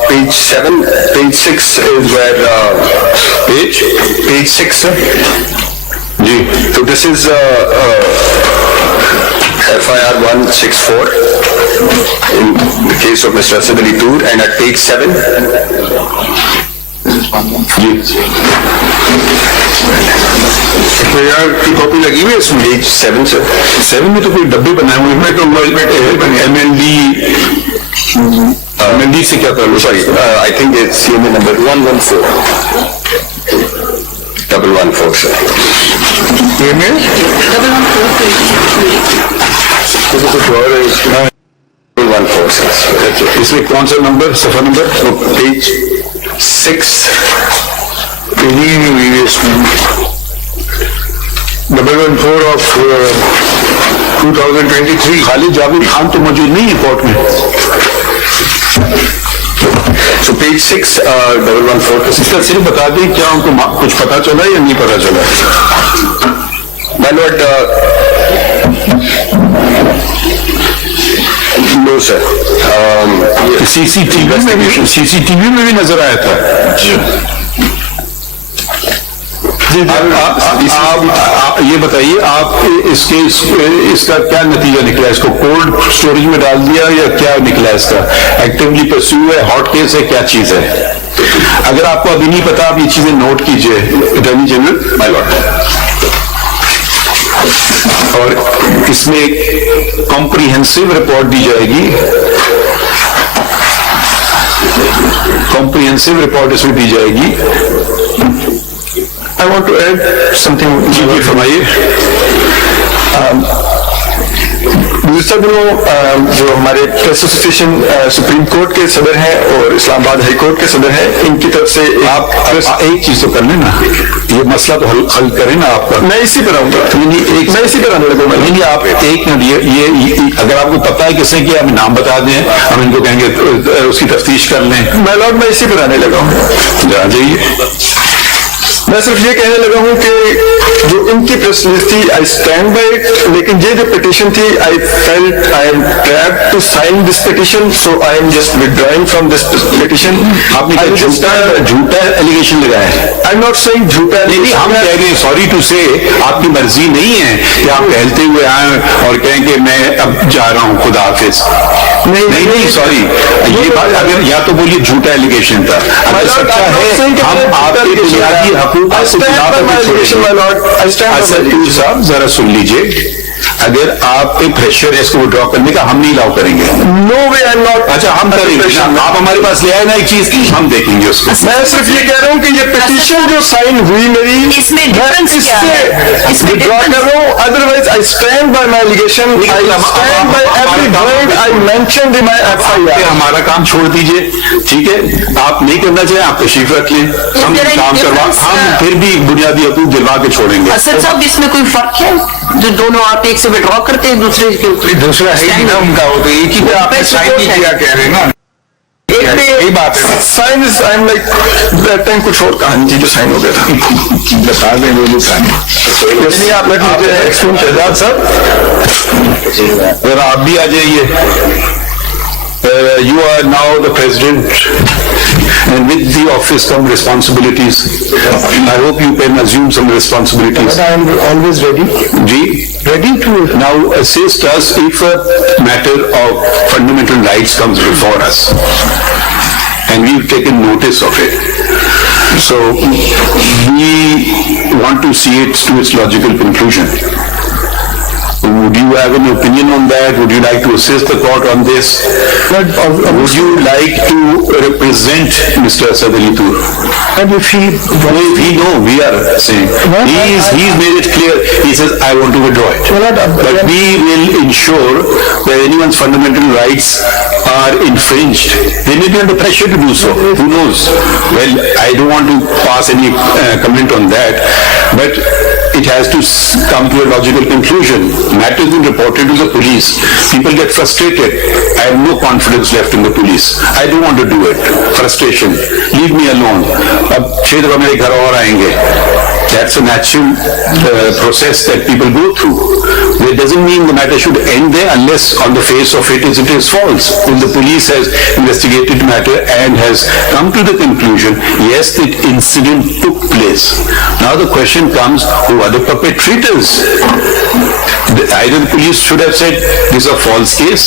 Page 7, page 6 is where page 6. جی. So this is FIR 164 in the case of Mr. Asad Ali Toor, and at page 7. جی. FIR کی کاپی لگی ہوئی ہے اس میں. Page 7 sir. 7 میں تو کوئی ڈبے بنائے ہوئے ہیں تو MND سے کیا کر لو. Sorry, I think it's CMA number 114. 114 sir. یہ میں کچھ اور ہے اس میں. 114 sir. اس میں کون سا نمبر, صفحہ نمبر؟ Page 6. نہیں ہوئی ہے اس میں. 114 of 2023. خالد جاوید خان تو موجود نہیں ہے کورٹ میں. So page 6, 114. اس کا صرف بتا دیں کیا ان کو کچھ پتا چلا یا نہیں پتا چلا؟ My lord, no sir. CCTV میں بھی نظر آیا تھا. آپ یہ بتائیے, آپ اس کا کیا نتیجہ نکلا؟ اس کو کولڈ اسٹوریج میں ڈال دیا یا کیا نکلا؟ اس کا ایکٹیولی پرسیو ہے, ہاٹ کیس ہے, کیا چیز ہے؟ اگر آپ کو ابھی نہیں پتا آپ یہ چیزیں نوٹ کیجئے اٹارنی جنرل. My lord. اور اس میں ایک کمپریہنسو رپورٹ دی جائے گی, کمپریہنسو رپورٹ اس میں دی جائے گی. I want to add something. جی فرمائیے. گزشتہ دنوں جو ہمارے پریس ایسوسیشن سپریم کورٹ کے صدر ہیں اور اسلام آباد ہائی کورٹ کے صدر ہیں, ان کی طرف سے آپ ایک چیز تو کر لیں نا, یہ مسئلہ تو حل کریں نا آپ کا. میں اسی پر آؤں گا, میں اسی پر آنے لگوں گا. نہیں آپ ایک منٹ, یہ اگر آپ کو پتا ہے کس نے کیا ہمیں نام بتا دیں, ہم ان کو کہیں گے اس کی تفتیش کر لیں. میں لارڈ میں اسی پر آنے لگا ہوں. جا جائیے. میں صرف یہ کہنے لگا ہوں کہ جو ان کی پریس ریلیز تھی آئی اسٹینڈ بائی اٹ, لیکن یہ جو پٹیشن تھی I felt I am trapped to sign this petition, so I am just withdrawing from this petition. آپ نے جھوٹا ایلیگیشن لگایا ہے. آئی ایم ناٹ سیئنگ جھوٹا, نہیں ہم کہہ رہے ہیں سوری ٹو سے آپ کی مرضی نہیں ہے کہ آپ ٹہلتے ہوئے آئیں اور کہیں کہ میں اب جا رہا ہوں خدا حافظ. نہیں سوری, یہ بات اگر یا تو بولیے جھوٹا ایلیگیشن تھا, اگر سچا ہے ہم آپ کے بنیادی حقوق صاحب ذرا سن لیجیے, اگر آپ پہ پریشر ہے اس کو ڈرا کرنے کا ہم نہیں لاؤ کریں گے. نو وے آئی ایم ناٹ. اچھا ہم کریں گے, آپ ہمارے پاس لے آئے نا ایک چیز, ہم دیکھیں گے اس کو. میں صرف یہ کہہ رہا ہوں کہ یہ پٹیشن جو سائن ہوئی میری, اس میں ڈفرنس کیا ہے, اس میں ڈرا کر رہا ہوں, otherwise I stand by my allegation, I stand by every word I mentioned in my F I R. ہمارا کام چھوڑ دیجئے, ٹھیک ہے, آپ نہیں کرنا چاہیں آپ تشریف رکھ لیں, ہم کام کروا, ہم پھر بھی بنیادی حقوق دلوا کے چھوڑیں گے. اسد صاحب اس میں کوئی فرق ہے جو دونوں آپ ایک سے وڈرا کرتے ہیں دوسرے کے دوسرا ہے نا ان کا, ہو تو ایک ہی پہ آپ نے سائن نہیں کیا کہہ رہے ہیں نا, یہی بات ہے. Sign as I am like that time کچھ اور کہانی تھی جو سائن ہو گیا تھا. بتا دیں وہ سائن. نہیں آپ نے مجھے ایکسپلین شہزاد صاحب ذرا آپ بھی آ جائیے. You are now the president, and with the office come responsibilities. I hope you can assume some responsibilities. I am always ready. Ji, Ready to. now assist us if a matter of fundamental rights comes before us, and we've taken notice of it. So we want to see it to its logical conclusion. Would you have an opinion on that? Would you like to assist the court on this? Would you like to represent Mr. Asad Ali Tur? And if he, We know, we are saying. He's made it clear. He says, I want to withdraw it. But we will ensure that anyone's fundamental rights are infringed. They may be under pressure to do so. Who knows? Well, I don't want to pass any comment on that. But it has to come to a logical conclusion. Matters been reported to the police. People get frustrated. I have no confidence left in the police. I don't want to do it. Frustration. Leave me alone. اب 6 دفعہ میرے گھر اور آئیں گے. That's a natural process that people go through. It doesn't mean the matter should end there unless on the face of it is false. When the police has investigated the matter and has come to the conclusion, yes, the incident took place. Now the question comes, who are the perpetrators? Either the police should have said, this is a false case,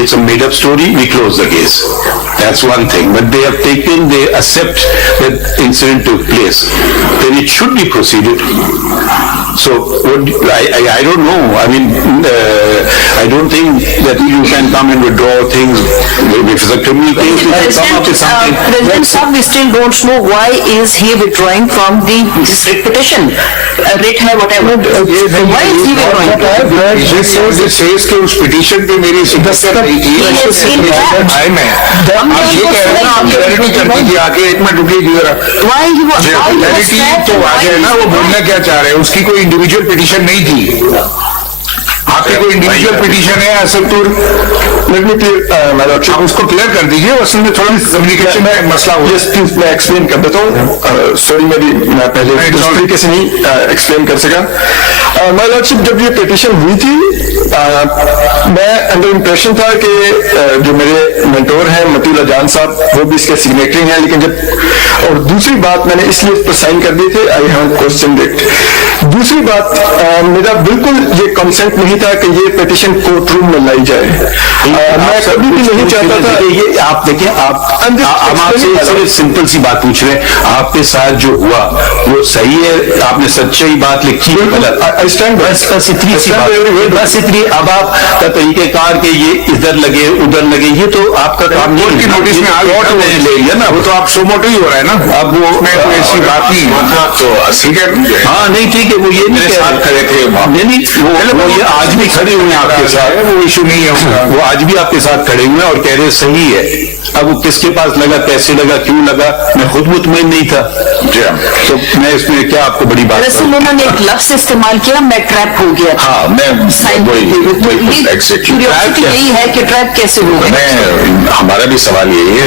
it's a made-up story, we close the case. That's one thing. But they have taken, they accept that incident took place. Then it should be proceeded. So I don't know. I mean, I don't think that you can come and withdraw things. If it's a criminal case, you can come up with something. President Sahab, we still don't know why is he withdrawing from the petition. Writ hai whatever. So why is he withdrawing? This says کہ اس petition پہ میری signature نہیں تھی. میں آپ یہ کہہ رہے ہیں نا, آپ کلیئرٹی کر دیجیے آگے. ایک منٹ رکیے ذرا. کلیئرٹی تو آ جائے نا, وہ بولنا کیا چاہ رہے ہیں. اس کی کوئی انڈیویجول پٹیشن نہیں تھی. آپ کی کوئی انڈیویجول پٹیشن ہے اسد طور, آپ اس کو کلیئر کر دیجیے. اصل میں تھوڑا کمیونیکیشن میں مسئلہ ہو. میں ایکسپلین کر دیتا ہوں. سوری میں پہلے اس طریقے سے نہیں ایکسپلین کر سکا. مائی لارڈشپ, جب یہ پٹیشن ہوئی تھی میں انڈر امپریشن تھا کہ جو میرے مینٹور ہیں مطیع جان صاحب وہ بھی اس کے سگنیٹری ہیں, لیکن جب اور دوسری بات میں نے اس لیے اس پر سائن کر دی تھے, آئی ہیو کوسچن اٹ. دوسری بات, میرا بالکل یہ کنسنٹ نہیں تھا کہ یہ پٹیشن کورٹ روم میں لائی جائے. میں کبھی بھی نہیں چاہتا تھا. یہ آپ دیکھیں, ہم آپ سے صرف سمپل سی بات پوچھ رہے ہیں, آپ کے ساتھ جو ہوا وہ صحیح ہے, آپ نے سچائی بات لکھی ہے, بس اتنی سی بات, بس اتنی. اب آپ کا طریقہ کار کہ یہ ادھر لگے ادھر لگے, یہ تو آپ کا کام نہیں. کی نوٹس میں لے لیا نا, وہ تو آپ سو موٹو ہی ہو رہا ہے نا. اب وہ ایسی بات نہیں. ہاں نہیں ٹھیک ہے, وہ یہ نہیں کھڑے تھے, نہیں وہ یہ آج بھی کھڑے ہوئے ہیں آپ کے ساتھ, وہ ایشو نہیں ہے. وہ آج بھی آپ کے ساتھ کھڑے ہوئے ہیں اور کہہ رہے صحیح ہے. اب وہ کس کے پاس لگا, کیسے لگا, کیوں لگا, میں خود مطمئن نہیں تھا. تو میں اس میں کیا آپ کو بڑی بات. انہوں نے ایک لفظ استعمال کیا, میں ٹریپ ہو گیا. ہاں میں Curiosity یہی ہے کہ ٹریپ کیسے ہوگا. ہمارا بھی سوال یہی ہے,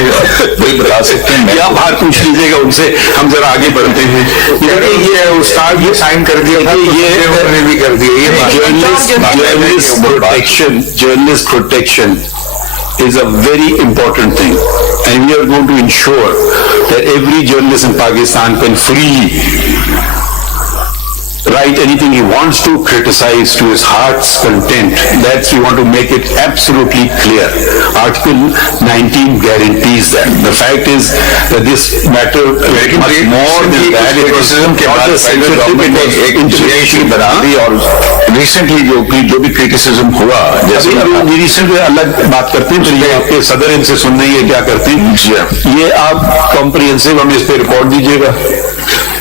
وہی بتا سکتے ہیں, یا باہر پوچھ لیجیے گا ان سے, ہم ذرا آگے بڑھتے ہیں. یہ استاد یہ سائن کر دیا تھا, یہ بھی کر دیا. Journalist protection is a very important thing, and we are going to ensure that every journalist in Pakistan can freely write anything he wants to, criticize to his heart's content. That's, we want to make it absolutely clear. Article 19 guarantees that. The fact is that this matter much more than that. It was not just sensitive, it was international بنا دی. اور recently جو بھی criticism ہوا, جیسے recent الگ بات کرتے ہیں, پھر یہ آپ کے صدر ان سے سن رہی ہے کیا کرتے ہیں. یہ آپ کمپریہنسو ہمیں اس پہ رپورٹ دیجیے گا,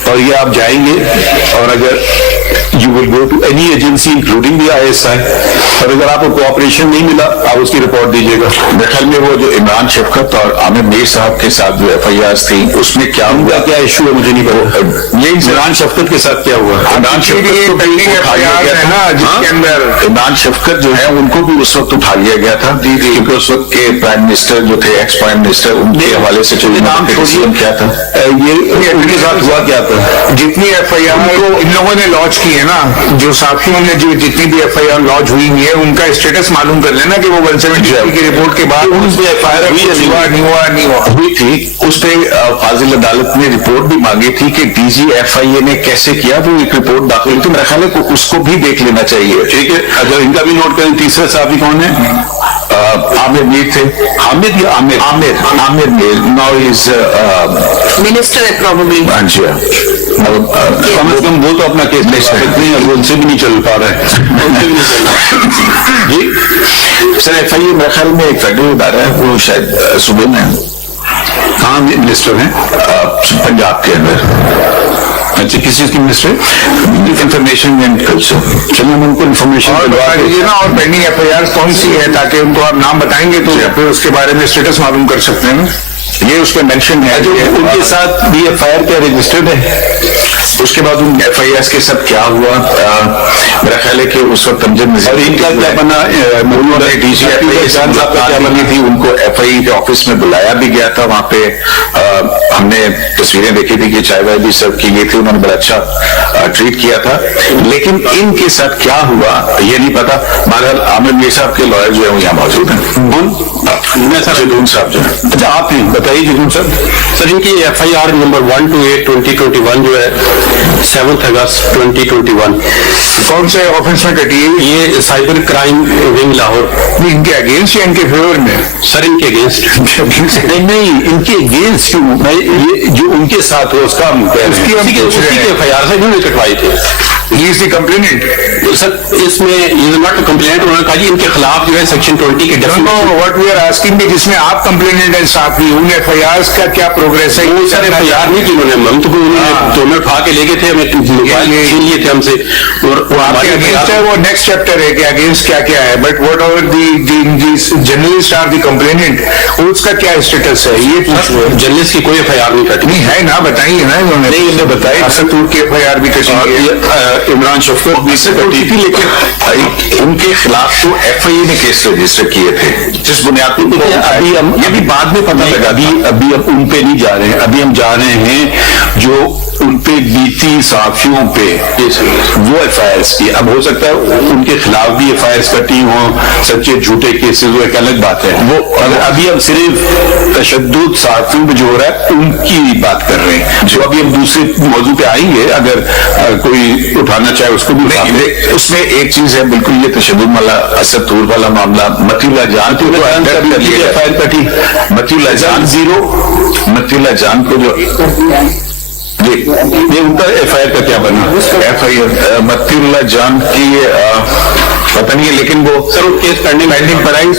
اور یہ آپ جائیں گے, اور اگر you will go to any agency including the ISI, اور اگر آپ کو کوآپریشن نہیں ملا آپ اس کی رپورٹ دیجیے گا. میرے خیال میں وہ جو عمران شفقت اور عامر میر صاحب کے ساتھ جو FIRs تھی, اس میں کیا ہوا, کیا ایشو ہے مجھے نہیں پتا. یہ عمران شفقت کے ساتھ کیا ہوا؟ عمران شفقت جو ہے ان کو بھی اس وقت اٹھا لیا گیا تھا, کیونکہ اس وقت کے پرائم منسٹر جو تھے, ایکس پرائم منسٹر, ان کے حوالے سے کیا تھا, یہ ان کے ساتھ ہوا کیا تھا. جتنی FIR ان لوگوں نے لانچ کی ہے نا, جو صحافیوں نے جو جتنی بھی FIR لانچ ہوئی ہے, ان کا اسٹیٹس معلوم کر لینا کہ وہ 170 کی رپورٹ کے بعد ہوئی تھی. اس پہ فاضل عدالت نے رپورٹ بھی مانگی تھی کہ DG FIA نے کیسے کیا, وہ ایک رپورٹ داخل ہوئی تھی. میرا خیال ہے اس کو بھی دیکھ لینا چاہیے. ٹھیک ہے, اگر ان کا بھی نوٹ کریں. تیسرے صحافی کون ہے؟ عامر میر تھے. حامد یا عامر میر, ناؤ از منسٹر ہے پروبیبلی. ہاں جی, کم از کم وہ تو اپنا کیس لے سکتے ہیں, اور ان سے بھی نہیں چل پا رہا ہے. جی سر, FIA میرے خیال میں ایک فیڈرل ادارہ ہے, وہ شاید صوبے میں کہاں منسٹر ہیں؟ پنجاب کے اندر. اچھا, کس چیز کی منسٹر؟ Information and culture. چلیے ہم ان کو انفارمیشن بتا دیجیے نا, اور پینڈنگ FIR کون سی ہے, تاکہ ان کو آپ نام بتائیں گے تو پھر اس کے بارے میں اسٹیٹس معلوم کر سکتے ہیں. یہ اس میں مینشن ہے. جو ان کے ساتھ بھی FIR کیا رجسٹرڈ ہے؟ اس کے بعد ان FIRs کے ساتھ کیا ہوا, میرا خیال ہے کہ اس وقت امجد نذیر, اور ان کا کیا بنا, DG FIA کیا بنی تھی, ان کو FIA کے آفس میں بلایا بھی گیا تھا. وہاں پہ ہم نے تصویریں دیکھی تھی کہ چائے وائے بھی سرو کی گئی تھی, انہوں نے بڑا اچھا ٹریٹ کیا تھا. لیکن ان کے ساتھ کیا ہوا یہ نہیں پتا. بہرحال عامر میر صاحب کے لائر جو ہے وہ یہاں موجود ہیں. جدون صاحب جو ہے. اچھا, آپ بتائیے جدون صاحب. سر, ان کی FIR نمبر 128/2021 جو ہے 7 اگست 2021 کون سے آفس میں کٹی ہے؟ یہ سائبر کرائم ونگ لاہور. ان کے اگینسٹ یا ان کے فیور میں؟ سر ان کے اگینسٹ. نہیں, ان کے اگینسٹ کیوں, میں یہ جو ان کے ساتھ ہو اس کا ہم کہہ رہے ہیں. اسی کے FIR سے انہوں نے کٹوائی تھی. ہی از دی کمپلینٹ. سر اس میں یہ ناٹ کمپلینٹ, انہوں نے کہا جی ان کے خلاف جو ہے سیکشن 20 کے واٹ وی آر آسکنگ کہ جس میں آپ کمپلینٹ ہے صحافی, ان FIRs کا کیا پروگریس ہے؟ وہ سر FIR نہیں کی انہوں نے, ہم تو انہوں نے ڈونر کھا کے لے گئے تھے, ہمیں موبائل چھین لیے تھے ہم سے. اور آپ کے اگینسٹ ہے, وہ نیکسٹ چیپٹر ہے کہ اگینسٹ کیا کیا ہے. But whatever the journalist are the complaint, اس کا کیا اسٹیٹس ہے یہ پوچھ رہے ہیں. جرنلسٹ کی کوئی FIR نہیں کٹی. نہیں ہے نا, بتائیے نا. انہوں نے بتائی اسدور کی FIR بھی کٹی ہے, عمران شفقت بھی سے کٹی تھی, لیکن ان کے خلاف تو FIA نے کیس رجسٹر کیے تھے جس بنیاد پر یہ بھی بعد میں پتہ لگا. ابھی اب ان پہ نہیں جا رہے ہیں, ابھی ہم جا رہے ہیں جو ان پہ بیتی صحافیوں پہ وہ FIRs کی. اب ہو سکتا ہے ان کے خلاف بھی FIRs کٹی ہوں, سچے جھوٹے کیسز, وہ ایک الگ بات ہے. وہ ابھی ہم صرف تشدد صحافیوں پہ جو ہو رہا ہے ان کی بات کر رہے ہیں, جو ابھی ہم دوسرے موضوع پہ آئیں گے. اگر کوئی اٹھانا چاہے اس کو بھی. اس میں ایک چیز ہے بالکل, یہ تشدد والا اسد طور والا معاملہ, متی اللہ جان کو FIR کٹی, متی اللہ جان متی اللہ جان کو جو یہ ان کا FIR کا کیا بنا؟ FIR متی اللہ جان کی پتہ نہیں ہے, لیکن وہ سر وہ کیس پینڈنگ پڑائی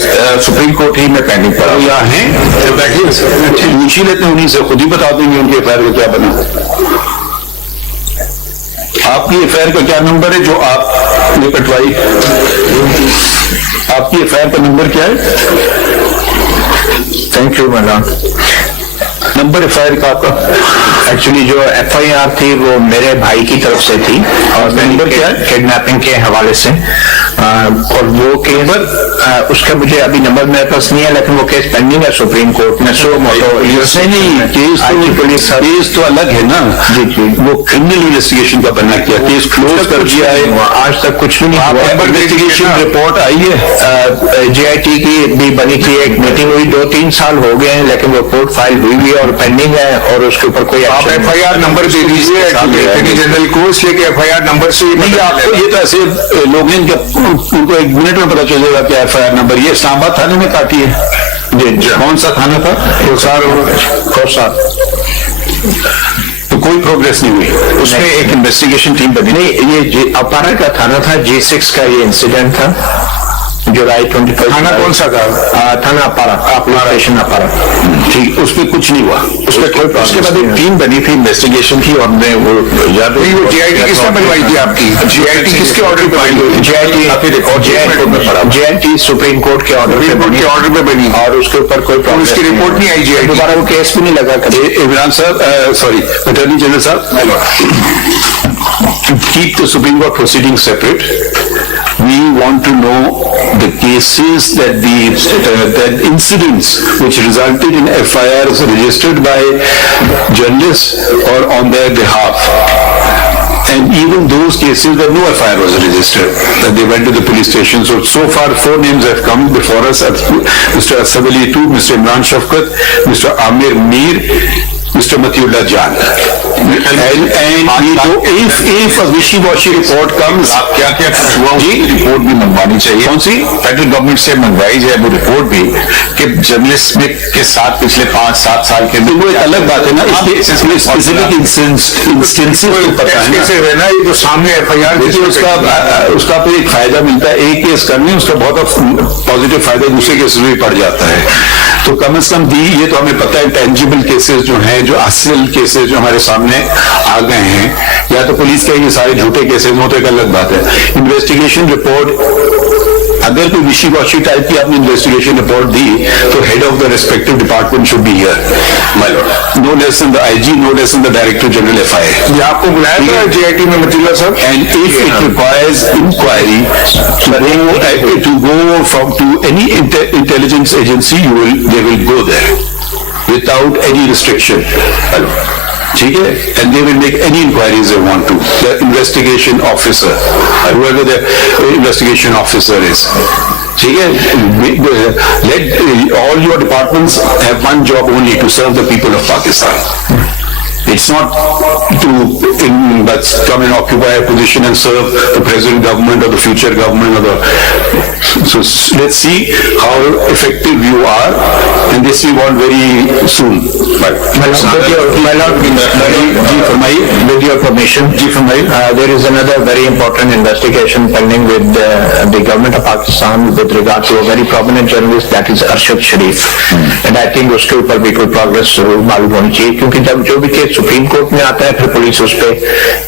سپریم کورٹ ہی میں پینڈنگ پڑا. یہاں ہیں پوچھ ہی لیتے ہیں, انہیں سے خود ہی بتا دیں گے ان کے FIR کا کیا بنا. آپ کی FIR کا کیا نمبر ہے جو آپ نے کٹوائی؟ آپ کی FIR کا نمبر کیا ہے؟ Thank you Maulana. Number FIR کا آپ کا ایکچولی جو FIR تھی وہ میرے بھائی کی طرف سے تھی, اور نمبر کیا ہے؟ کڈنیپنگ کے حوالے سے اور وہ کیس اس کا مجھے ابھی نمبر میرے پاس نہیں ہے، لیکن وہ کیس پینڈنگ ہے سپریم کورٹ میں. سو موٹو نہیں کیس تو الگ ہے نا. جی جی وہ کرمنل انویسٹیگیشن کا بنا کیا، کیس کلوز کر دیا ہے. آج تک کچھ بھی نہیں ہوا. انویسٹیگیشن رپورٹ آئی ہے. جے آئی ٹی کی بھی بنی تھی، ایک میٹنگ ہوئی، 2-3 سال ہو گئے ہیں، لیکن وہ رپورٹ فائل ہوئی ہوئی ہے اور پینڈنگ ہے، اور اس کے اوپر کوئی آپ ایف آئی آر نمبر دے دیجیے اٹارنی جنرل کو، اس لیے کہ ایف آئی آر نمبر سے آپ کو یہ تو ایسے لوگ ہیں کہ ان کو 1 منٹ میں پتا چل جائے گا کہ ایف آئی آر نمبر یہ اسلام آباد تھانے میں کاٹی ہے. کون سا تھانہ تھا؟ کوسار. تو کوئی پروگریس نہیں ہوئی اس میں. ایک انویسٹیگیشن ٹیم بنی. نہیں، یہ اپارا کا تھانہ تھا، G6 کا یہ انسیڈنٹ تھا جولائی 25. تھانہ کون سا تھا؟ تھانہ اپارا، اسٹیشن اپارا. ٹھیک، اس پہ کچھ نہیں ہوا. اس پہ کوئی. اس کے بعد ایک ٹیم بنی تھی انویسٹیگیشن کی، اور نے وہ یاد نہیں، وہ جے آئی ٹی کس نے بنوائی تھی آپ کی؟ جے آئی ٹی کس کے آرڈر پہ بنی؟ جے آئی ٹی سپریم کورٹ کے آرڈر پہ بنی، اور اس کے اوپر کوئی اس کی رپورٹ نہیں آئی. جے آئی ٹی دوبارہ وہ کیس بھی نہیں لگا کبھی. عمران صاحب، سوری اٹارنی جنرل صاحب، keep the Supreme Court proceedings separate. We want to know the cases that incidents which resulted in FIRs registered by journalists or on their behalf. And even those cases where no FIR was registered, that they went to the police station. So far 4 names have come before us: Mr. Asad Ali II, Mr. Imran Shafkat, Mr. Amir Mir, Mr. Matiullah Jan. And if a wishy-washy report comes, کیا ہوا G report بھی منگوانی چاہیے. کون سی federal government سے منگوائی جائے وہ report بھی کہ جرنلسٹ کے ساتھ پچھلے 5-7 سال کے وہ ایک الگ بات ہے نا. اسپیسیفک انسٹنسز کو پتا ہے نا. یہ جو سامنے ایف آئی آر اس کا پہ ایک فائدہ ملتا ہے. ایک کیس کرنے اس کا بہت پازیٹیو فائدہ دوسرے کیسز میں پڑ جاتا ہے. تو کم از کم یہ تو ہمیں پتہ ہے ٹینجیبل کیسز جو ہیں، جو اصل کیسز جو ہمارے سامنے آ گئے ہیں، یا تو پولیس کہے یہ سارے جھوٹے کیسز ہوں تو ایک الگ بات ہے. انویسٹیگیشن رپورٹ، اگر کوئی وشی واشی ٹائپ کی آپ نے انویسٹیگیشن رپورٹ دی تو head of the respective department should be here. No less than the I G, no less than the director general F I A. یہ آپ کو بلایا تھا جے آئی ٹی میں مطلع صاحب؟ And if it requires inquiry to go from to any intelligence agency, they will go there without any restriction. ٹھیک ہے. And they will make any inquiries they want to. The investigation officer, whoever the investigation officer is. ٹھیک ہے. Let all your departments have one job only: to serve the people of Pakistan. It's not to come and occupy a position and serve the present government or the future government or so let's see how effective you are, and this we want very soon. With your permission, there is another very important investigation pending with the government of Pakistan with regard to a very prominent journalist, that is Arshad Sharif. And I think اس کے اوپر بھی کوئی progress معلوم ہونی چاہیے، کیونکہ جب جو بھی کیس سپریم کورٹ میں آتا ہے پھر پولیس اس پہ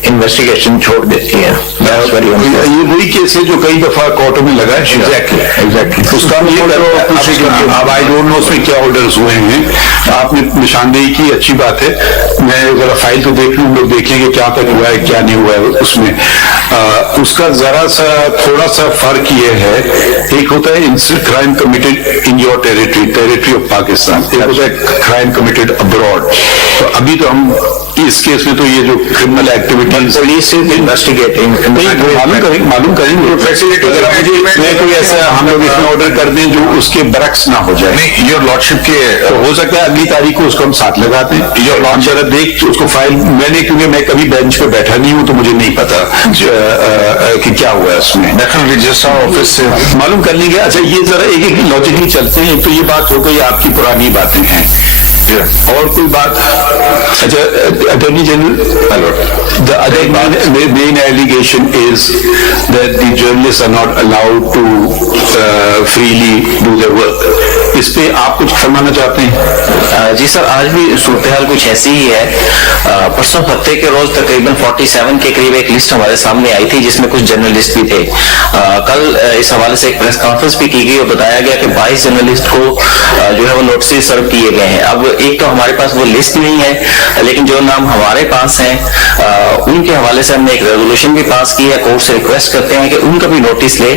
انویسٹیگیشن چھوڑ دیتی ہے. یہ وہی کیس ہے جو کئی دفعہ کورٹوں میں لگا ہے. ایگزیکٹلی اس کا اب آئی ڈونٹ نو اس میں کیا آرڈرز ہوئے ہیں. آپ نے نشاندہی کی، اچھی بات ہے. میں ذرا فائل تو دیکھ لوں، لوگ دیکھیں گے کیا تک ہوا ہے کیا نہیں ہوا ہے. اس میں اس کا ذرا سا تھوڑا سا فرق یہ ہے، ایک ہوتا ہے crime committed in your territory of Pakistan, ایک ہوتا ہے کرائم کمیٹڈ ابراڈ. تو ابھی تو ہم اس کیس میں تو یہ جو criminal activities police is investigating معلوم کریں گے. میں کوئی ایسا ہم لوگ اس میں آرڈر کر دیں جو اس کے برعکس نہ ہو جائے. یور لارڈشپ کے ہو سکتا ہے اگلی تاریخ کو اس کو ہم ساتھ لگاتے ہیں. یور لارڈشپ دیکھ اس کو فائل میں نے، کیونکہ میں کبھی بینچ پہ بیٹھا نہیں ہوں تو مجھے نہیں پتا کہ کیا ہوا ہے اس میں. رجسٹرار آفس سے معلوم کر لیں گے. اچھا یہ ذرا ایک لاجکلی چلتے ہیں. تو یہ بات ہو گئی آپ کی پرانی باتیں ہیں. اور کوئی بات؟ اچھا attorney general, the other main allegation is that the journalists are not allowed to freely do their work. اس پہ آپ کچھ فرمانا چاہتے ہیں؟ جی سر، آج بھی صورتحال کچھ ایسی ہی ہے. پرسوں ہفتے کے روز تقریباً 47 کے قریب ایک لسٹ ہمارے سامنے آئی تھی جس میں کچھ جرنلسٹ بھی تھے. کل اس حوالے سے ایک پریس کانفرنس بھی کی گئی اور بتایا گیا کہ 22 جرنلسٹ کو جو ہے وہ نوٹسز سرو کیے گئے ہیں. اب ایک تو ہمارے پاس وہ لسٹ نہیں ہے، لیکن جو نام ہمارے پاس ہیں ان کے حوالے سے ہم نے ایک ریزولوشن بھی پاس کی ہے. کورٹ سے ریکویسٹ کرتے ہیں کہ ان کا بھی نوٹس لے.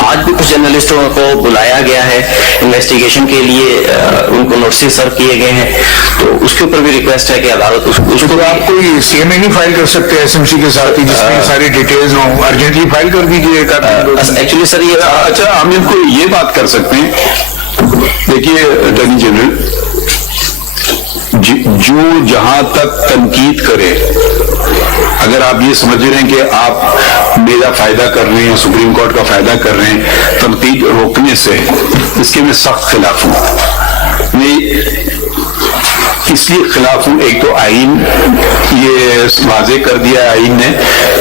آج بھی کچھ جرنلسٹوں کو بلایا گیا ہے انویسٹیگیشن کے لیے، ان کو نوٹسز سرو کیے گئے ہیں، تو اس کے اوپر بھی ریکویسٹ ہے کہ عدالت اس کو. آپ کوئی سی ایم اے نہیں فائل کر سکتے ایس ایم سی کے ساتھ جس میں ساری ڈیٹیلز ہوں؟ ارجنٹلی فائل کر دیجیے. ایکچولی سر یہ اچھا، ہم ان کو یہ بات کر سکتے ہیں، دیکھیے اٹارنی جنرل جو جہاں تک تنقید کرے، اگر آپ یہ سمجھ رہے ہیں کہ آپ میرا فائدہ کر رہے ہیں، سپریم کورٹ کا فائدہ کر رہے ہیں تنقید روکنے سے، اس کے میں سخت خلاف ہوں. میں اس لیے خلاف ہوں، ایک تو آئین یہ واضح کر دیا آئین نے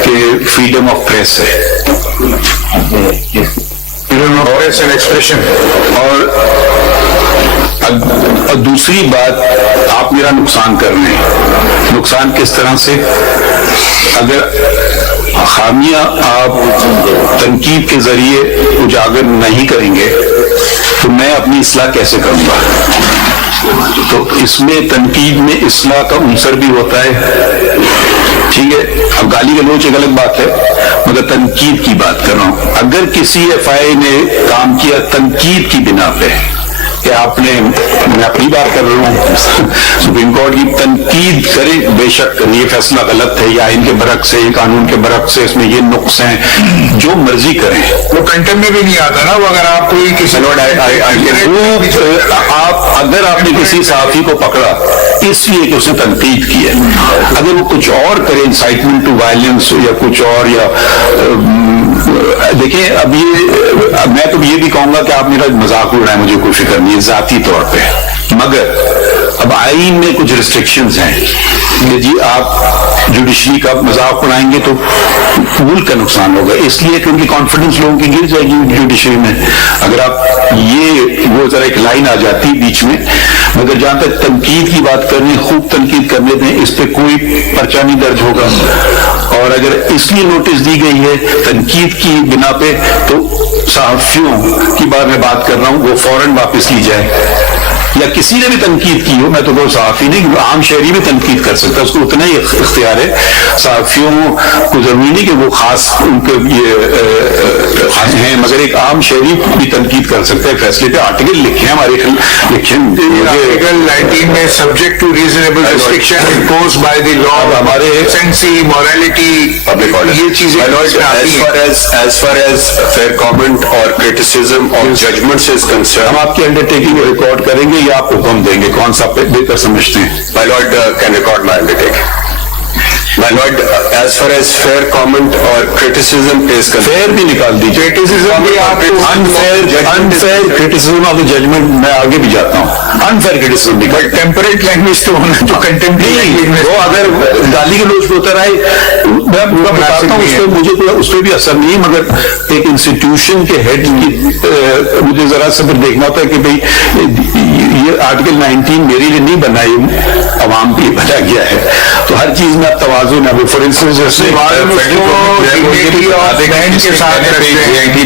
کہ فریڈم آف پریس ہے، freedom of press and expression. اور دوسری بات، آپ میرا نقصان کر رہے ہیں. نقصان کس طرح سے؟ اگر خامیاں آپ تنقید کے ذریعے اجاگر نہیں کریں گے تو میں اپنی اصلاح کیسے کروں گا؟ تو اس میں تنقید میں اصلاح کا عنصر بھی ہوتا ہے. ٹھیک ہے، اب گالی گلوچ ایک الگ بات ہے، مگر تنقید کی بات کر رہا ہوں. اگر کسی ایف آئی اے نے کام کیا تنقید کی بنا پہ کہ آپ نے، میں اپنی بات کر رہا ہوں، سپریم کورٹ کی تنقید کرے، بے شک یہ فیصلہ غلط ہے، یا آئین کے برعکس ہے، یہ قانون کے برعکس ہے، اس میں یہ نقص ہیں، جو مرضی کریں، وہ کنٹمپ میں بھی نہیں آتا نا. وہ اگر آپ کوئی کسی اگر آپ نے کسی صحافی کو پکڑا اس لیے کہ اس نے تنقید کی ہے، اگر وہ کچھ اور کرے، انسائٹمنٹ ٹو وائلنس یا کچھ اور، یا دیکھیں اب یہ میں تو یہ بھی کہوں گا کہ آپ میرا مذاق اڑائیں، مجھے کوئی فکر نہیں ہے ذاتی طور پہ، مگر اب آئین میں کچھ ریسٹرکشنز ہیں کہ جی آپ جوڈیشری کا مذاق اڑائیں گے تو ملک کا نقصان ہوگا، اس لیے کہ ان کی کانفیڈنس لوگوں کی گر جائے گی جوڈیشری میں. اگر آپ یہ وہ ذرا ایک لائن آ جاتی بیچ میں. مگر جہاں تک تنقید کی بات کرنی، خوب تنقید کرنے دیں، اس پہ کوئی پرچہ نہیں درج ہوگا. اور اگر اس لیے نوٹس دی گئی ہے تنقید کی بنا پہ، تو صحافیوں کی بات میں بات کر رہا ہوں، وہ فوراً واپس لی جائے. یا کسی نے بھی تنقید کی ہو، میں تو کوئی صحافی نہیں، عام شہری بھی تنقید کر سکتا ہے، اس کو اتنا ہی اختیار ہے. صحافیوں کو ضروری نہیں کہ وہ خاص ان کے یہ ہیں، مگر ایک عام شہری بھی تنقید کر سکتا ہے. فیصلے پہ آرٹیکل لکھے ہیں ہمارے، لکھے آرٹیکل 19 میں subject to reasonable restriction imposed by the law, ہمارے سینسی مورالٹی، public order. یہ چیزیں as far as fair comment or criticism or judgments is concerned, ہم آپ کی انڈرٹیکنگ کو ریکارڈ کریں گے یا آپ کو حکم دیں گے، کون سا بہتر سمجھتے ہیں؟ my lord can record my undertaking. My lord, as far as fair comment or criticism is concerned, fair بھی نکال دیجیے، unfair criticism of the judgment میں آگے بھی جاتا ہوں. انفیئر کرٹیسزم نکال، ٹیمپریٹ لینگویج تو ہونا تو کنٹمپٹ، وہ اگر گالی کے لوگ ہوتا رہے، میں پورا بتاتا ہوں، اس پہ مجھے کوئی اس پہ بھی اثر نہیں، مگر ایک انسٹیٹیوشن کے ہیڈ کی مجھے ذرا سا پھر دیکھنا ہوتا ہے کہ بھئی یہ آرٹیکل 19 میرے لیے نہیں بنا، یہ عوام کے لیے بنا گیا ہے. تو ہر چیز میں اب توازن ہے. فار انسٹنس جیسے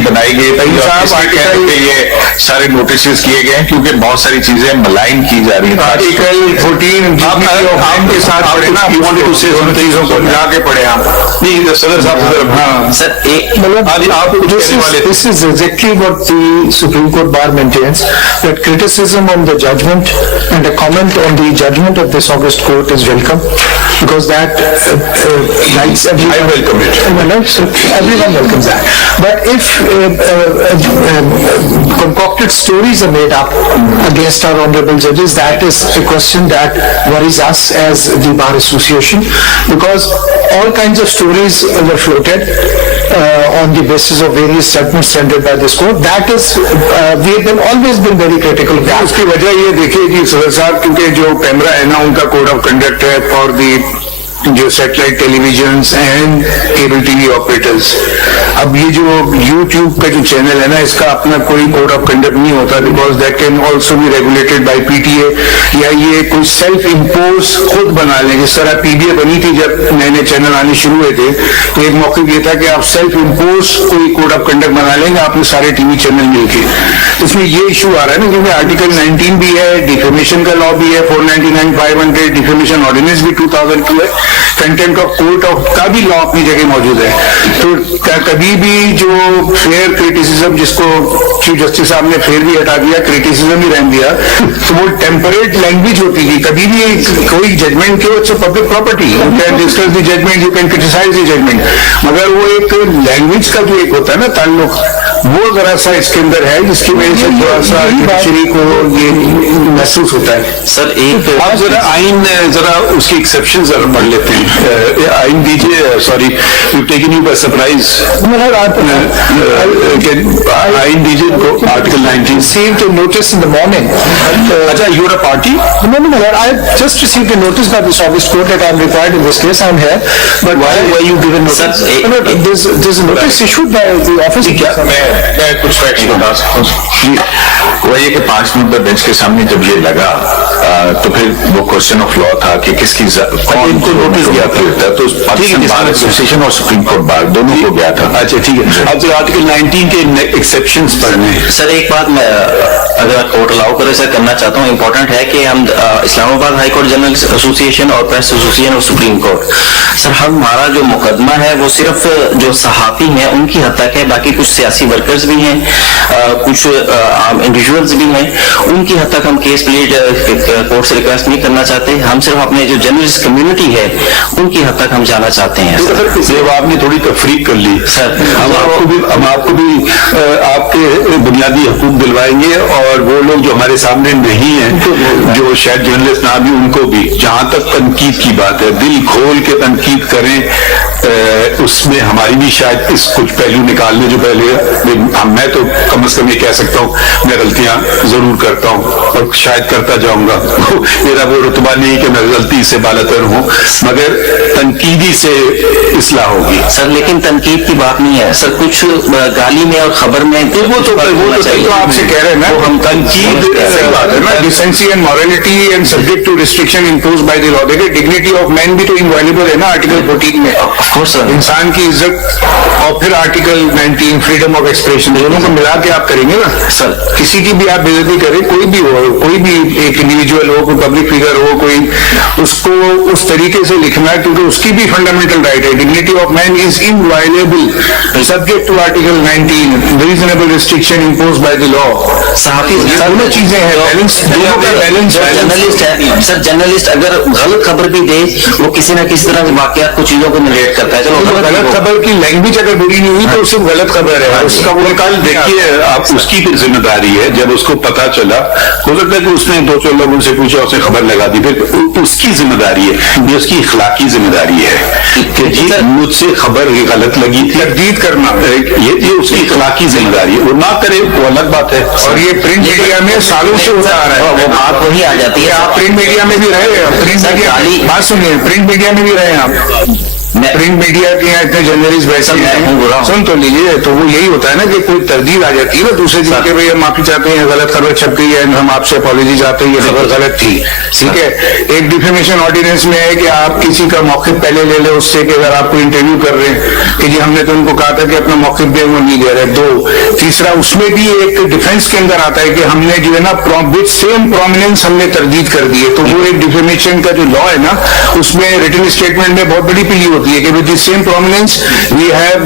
بنائی گئی یہ سارے نوٹسز کیے گئے ہیں کیونکہ بہت ساری چیزیں ملائن کی جا رہی ہیں. آرٹیکل 14 کے ساتھ پڑھے نا، ان چیزوں کو ملا کے پڑھے آپ. نہیں صدر صاحب، سر This is exactly what the Supreme Court bar maintains, that criticism on the judgment and a comment on the judgment of this August court is welcome, because that lights everyone. I welcome it. Well, so everyone welcomes that. But if concocted stories are made up against our honorable judges, that is a question that worries us as the Bar Association, because all kinds of stories were floated on the basis of various judgments rendered by this court. That is, we have been always been very critical of that. اس کی وجہ یہ دیکھیے کہ صدر صاحب، کیونکہ جو پیمرا ہے نا، ان کا کوڈ آف کنڈکٹ ہے فار دی جو satellite televisions and cable T V operators. اب یہ جو یوٹیوب کا جو چینل ہے نا, اس کا اپنا کوئی کوڈ آف کنڈکٹ نہیں ہوتا, because that can also be regulated by P T A, یا یہ کوئی سیلف امپوز خود بنا لیں. جس طرح پی بی اے بنی تھی جب نئے نئے چینل آنے شروع ہوئے تھے, تو ایک موقع یہ تھا کہ آپ سیلف امپوز کوئی کوڈ آف کنڈکٹ بنا لیں گے آپ نے سارے ٹی وی چینل مل کے. اس میں یہ ایشو آ رہا ہے نا, کیونکہ آرٹیکل 19 بھی ہے, ڈیفیمیشن کا لا بھی ہے, 499 500 ڈیفیمیشن آرڈیننس بھی 2002 ہے, کنٹینٹ آف کورٹ آف کا بھی لا اپنی جگہ موجود ہے. تو کبھی بھی جو فیئر کریٹیسزم, جس کو چیف جسٹس صاحب نے فیئر بھی ہٹا دیا, کریٹیسزم ہی رہن دیا, تو وہ ٹیمپریٹ لینگویج ہوتی تھی. کبھی بھی کوئی ججمنٹ کیوں, it's public property, you can discuss the judgment, you can criticise the judgment, مگر وہ ایک لینگویج کا جو ایک ہوتا ہے نا تعلق, وہ ذرا سا اس کے اندر ہے, جس کی وجہ سے تھوڑا سا جوڈیشری کو یہ محسوس ہوتا ہے. سر ایک آپ ذرا آئین, ذرا اس کی ایکسیپشن ذرا پڑھ لیتے ہیں. آئین دیجیے, sorry taken you by surprise. آئین دیجیے ان کو, article 19. Received a notice in the morning. اچھا, you are a party. No, I just received a notice by the August court that I am required in this case. I am here. But why you given notice? No, there's a notice issued by the office. میں کچھ facts بتا سکتا ہوں. وہ یہ کہ 5 minute bench کے سامنے جب یہ لگا تو پھر وہ کوشچن آف لا تھا کہ کس کی کون کو نوٹس گیا تھا, تو پاکستان بار ایسوسیشن اور سپریم کورٹ بار دونوں کو گیا تھا. اچھا ٹھیک ہے, اب جو آرٹیکل 19 کے ایکسیپشنز پڑھنے ہیں. سر ایک بات میں اگر کورٹ الاؤ کرے سر کرنا چاہتا ہوں, امپورٹنٹ ہے کہ ہم اسلام آباد ہائی کورٹ جرنلسٹ ایسوسیشن اور پریس ایسوسیشن اور سپریم کورٹ, سر ہمارا جو مقدمہ ہے وہ صرف جو صحافی ہیں ان کی حد تک ہے, باقی کچھ سیاسی ورکرز بھی ہیں, کچھ عام انڈیویجولز بھی ہیں, ان کی حد تک ہم کیس پلیٹ کورٹ سے ریکویسٹ نہیں کرنا چاہتے. ہم صرف اپنے جو جرنلسٹ کمیونٹی ہے ان کی حد تک ہم جانا چاہتے ہیں. سر آپ نے تھوڑی تفریق کر لی سر, ہم آپ کو بھی آپ کے بنیادی حقوق دلوائیں گے, اور وہ لوگ جو ہمارے سامنے نہیں ہیں, جو شاید جرنلسٹ نہ بھی, ان کو بھی جہاں تک تنقید کی بات ہے دل کھول کے تنقید کریں. اس میں ہماری بھی شاید اس کچھ پہلو نکالنے جو پہلے میں تو کم از کم یہ کہہ سکتا ہوں میں غلطیاں ضرور کرتا ہوں اور شاید کرتا جاؤں گا. میرا وہ رتبہ نہیں کہ میں غلطی سے بالاتر ہوں, مگر تنقیدی سے اصلاح ہوگی. سر لیکن تنقید کی بات نہیں ہے سر, کچھ گالی میں اور خبر میں وہ تو آپ سے کہہ رہے ہیں نا, ہم تنقید صحیح بات ہے نا, decency and morality and subject to restriction impose by the law. دیکھیں ڈگنیٹی آف مین بھی تو انوائلیبل ہے نا آرٹیکل 14 میں, انسان کی عزت, اور پھر آرٹیکل 19 فریڈم آف ایکسپریشن, دونوں کو ملا کے آپ کریں گے نا سر. کسی کی بھی آپ بےعزتی کریں, کوئی بھی ہو, کوئی بھی ایک انڈیویجول ہو, کوئی پبلک فگر ہو, کوئی, اس کو اس طریقے سے لکھنا ہے کیونکہ اس کی بھی فنڈامنٹل رائٹ ہے. Dignity of man is inviolable subject to article 19 reasonable restriction impose by the law. صحافی دونوں چیزیں ہیں, بیلنس, دونوں کا بیلنس. جرنلسٹ ہے سر, جرنلسٹ اگر غلط خبر بھی دے وہ کسی نہ کسی طرح واقعات کو چیزوں کو نریٹ کرتا ہے. چلو غلط خبر کی لینگویج اگر بری نہیں ہوئی تو اس سے غلط خبر ہے, اس کا وہ کل دیکھیے آپ, اس کی بھی ذمہ داری ہے. جب اس کو پتا چلا, ہو سکتا ہے کہ اس نے 2 لوگوں سے پوچھا, اسے خبر لگا دی, پھر اس کی ذمہ داری ہے, یہ اس کی اخلاقی ذمہ داری ہے کہ جی مجھ سے خبر غلط لگی تھی, تردید کرنا, یہ اس کی اخلاقی ذمہ داری ہے. وہ نہ کرے وہ الگ بات ہے, اور یہ پرنٹ میڈیا میں سالوں سے ہوتا آ رہا ہے. وہ بات وہی آ جاتی ہے, آپ پرنٹ میڈیا میں بھی رہے, پرنٹ میڈیا, بات سنیے, پرنٹ میڈیا میں بھی رہے آپ, پرنٹ میڈیا کے یہاں اتنے جرنلسٹ ویسے ہیں, سن تو لیجیے, تو وہ یہی ہوتا ہے نا کہ کوئی تردید آ جاتی ہے نا دوسرے دن کے, بھائی ہم معافی چاہتے ہیں, غلط خبر چھپ گئی ہے, ہم آپ سے اپالوجی چاہتے ہیں, یہ خبر غلط تھی. ٹھیک ہے, ایک ڈیفیمیشن آرڈیننس میں ہے کہ آپ کسی کا موقف پہلے لے لیں اس سے, کہ اگر آپ کو انٹرویو کر رہے ہیں کہ جی ہم نے تو ان کو کہا تھا کہ اپنا موقف دیں, وہ نہیں دے رہے. 2, تیسرا اس میں بھی ایک ڈیفینس کے اندر آتا ہے کہ ہم نے جو ہے نا وتھ سیم پرومیننس ہم نے تردید کر دی ہے. تو وہ ایک ڈیفیمیشن کا جو لا ہے نا, اس میں ریٹن اسٹیٹمنٹ میں بہت بڑی پیلی ہوتی ہے کہ with the same prominence we have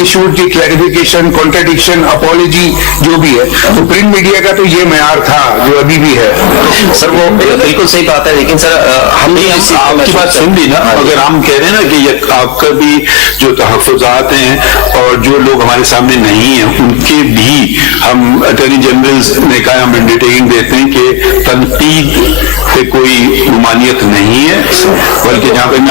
issued the clarification, contradiction, apology, جو بھی ہے. تو پرنٹ میڈیا کا تو یہ معیار تھا جو ابھی بھی ہے. سر وہ بالکل صحیح بات ہے, لیکن سر ہم نے آپ کی بات سن لی نا, اگر ہم کہہ رہے ہیں نا کہ یہ آپ کا بھی جو تحفظات ہیں اور جو لوگ ہمارے سامنے نہیں ہیں ان کے بھی ہم اٹارنی جنرل نے کہا, ہم انڈرٹیکنگ دیتے ہیں کہ تنقید پہ کوئی ممانعت نہیں ہے, بلکہ جہاں پہ میں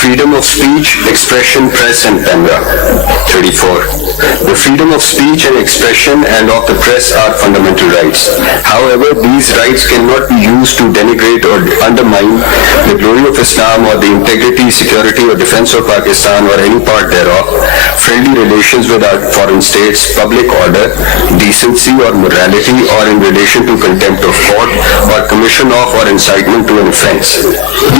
Freedom of speech, expression, press and camera. 34. The freedom of speech and expression and of the press are fundamental rights. However, these rights cannot be used to denigrate or undermine the glory of Islam or the integrity, security or defense of Pakistan or any part thereof, friendly relations with our foreign states, public order, decency or morality, or in relation to contempt of court or commission of or incitement to an offense.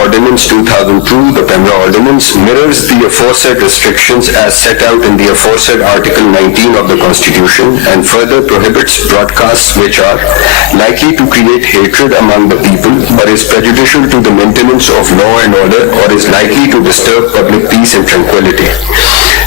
Ordinance 2002, the Pemba Ordinance, mirrors the aforesaid restrictions as set out in the aforesaid Article 19 of the Constitution and further prohibits broadcasts which are likely to create hatred among the people or is prejudicial to the maintenance of law and order or is likely to disturb public peace and tranquility.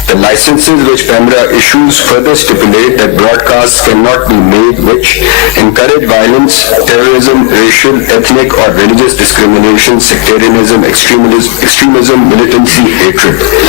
The licenses which Pembra issues further stipulate that broadcasts cannot be made which encourage violence, terrorism, racial, ethnic or religious discrimination, sectarianism, extremism, militancy, hatred.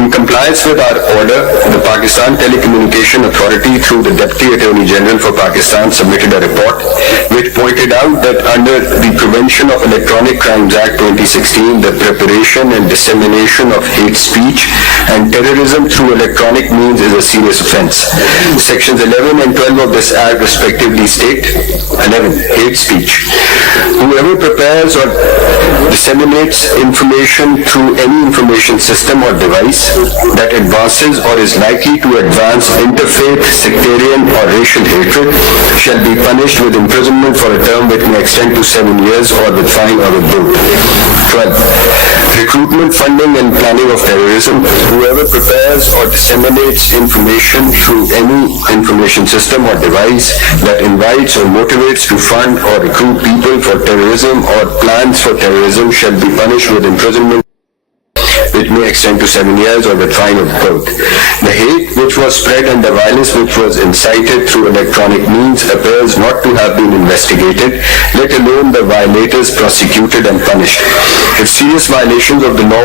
In compliance with our order, the Pakistan Telecommunication Authority through the Deputy Attorney General for Pakistan submitted a report which pointed out that under the Prevention of Electronic Crimes Act 2016, the preparation and dissemination of hate speech and terrorism through electronic means is a serious offence. Sections 11 and 12 of this act respectively state, 11, hate speech. Whoever prepares or disseminates information through any information system or device that advances or is likely to advance interfaith, sectarian or racial hatred shall be punished with imprisonment for a term which may extend to 7 years or with fine or with both. 12. Recruitment, funding and planning of terrorism. Whoever prepares or disseminates information through any information system or device that invites or motivates to fund or recruit people for terrorism or plans for terrorism shall be punished with imprisonment which may extend to 7 years or with fine of both. The hate which was spread and the violence which was incited through electronic means appears not to have been investigated, let alone the violators prosecuted and punished. If serious violations of the law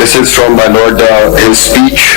This is from my lord, his speech.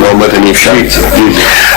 Mohammed Hanif Shah.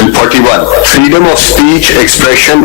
And 41. Freedom of speech, expression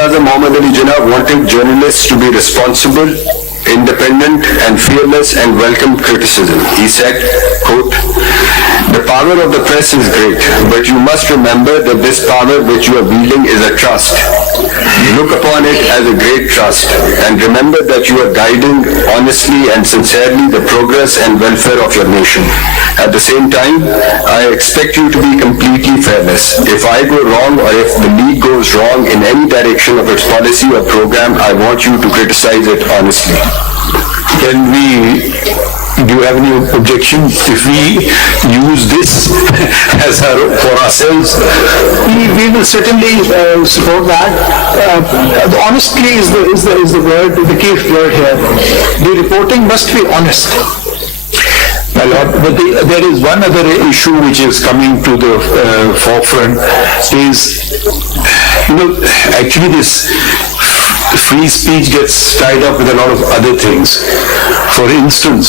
Qazi Muhammad Ali Jinnah wanted journalists to be responsible, independent and fearless and welcome criticism. He said, quote, "The power of the press is great, but you must remember that this power which you are wielding is a trust. Look upon it as a great trust and remember that you are guiding honestly and sincerely the progress and welfare of your nation. At the same time, I expect you to be completely fearless. If I go wrong or if the league goes wrong in any direction of its policy or program, I want you to criticize it honestly." Can we, do you have any objection if we use this as for ourselves? We will certainly support that. Honestly is the word, the key word here. The reporting must be honest. My lord, but there is one other issue which is coming to the forefront is, actually this free speech gets tied up with a lot of other things. For instance,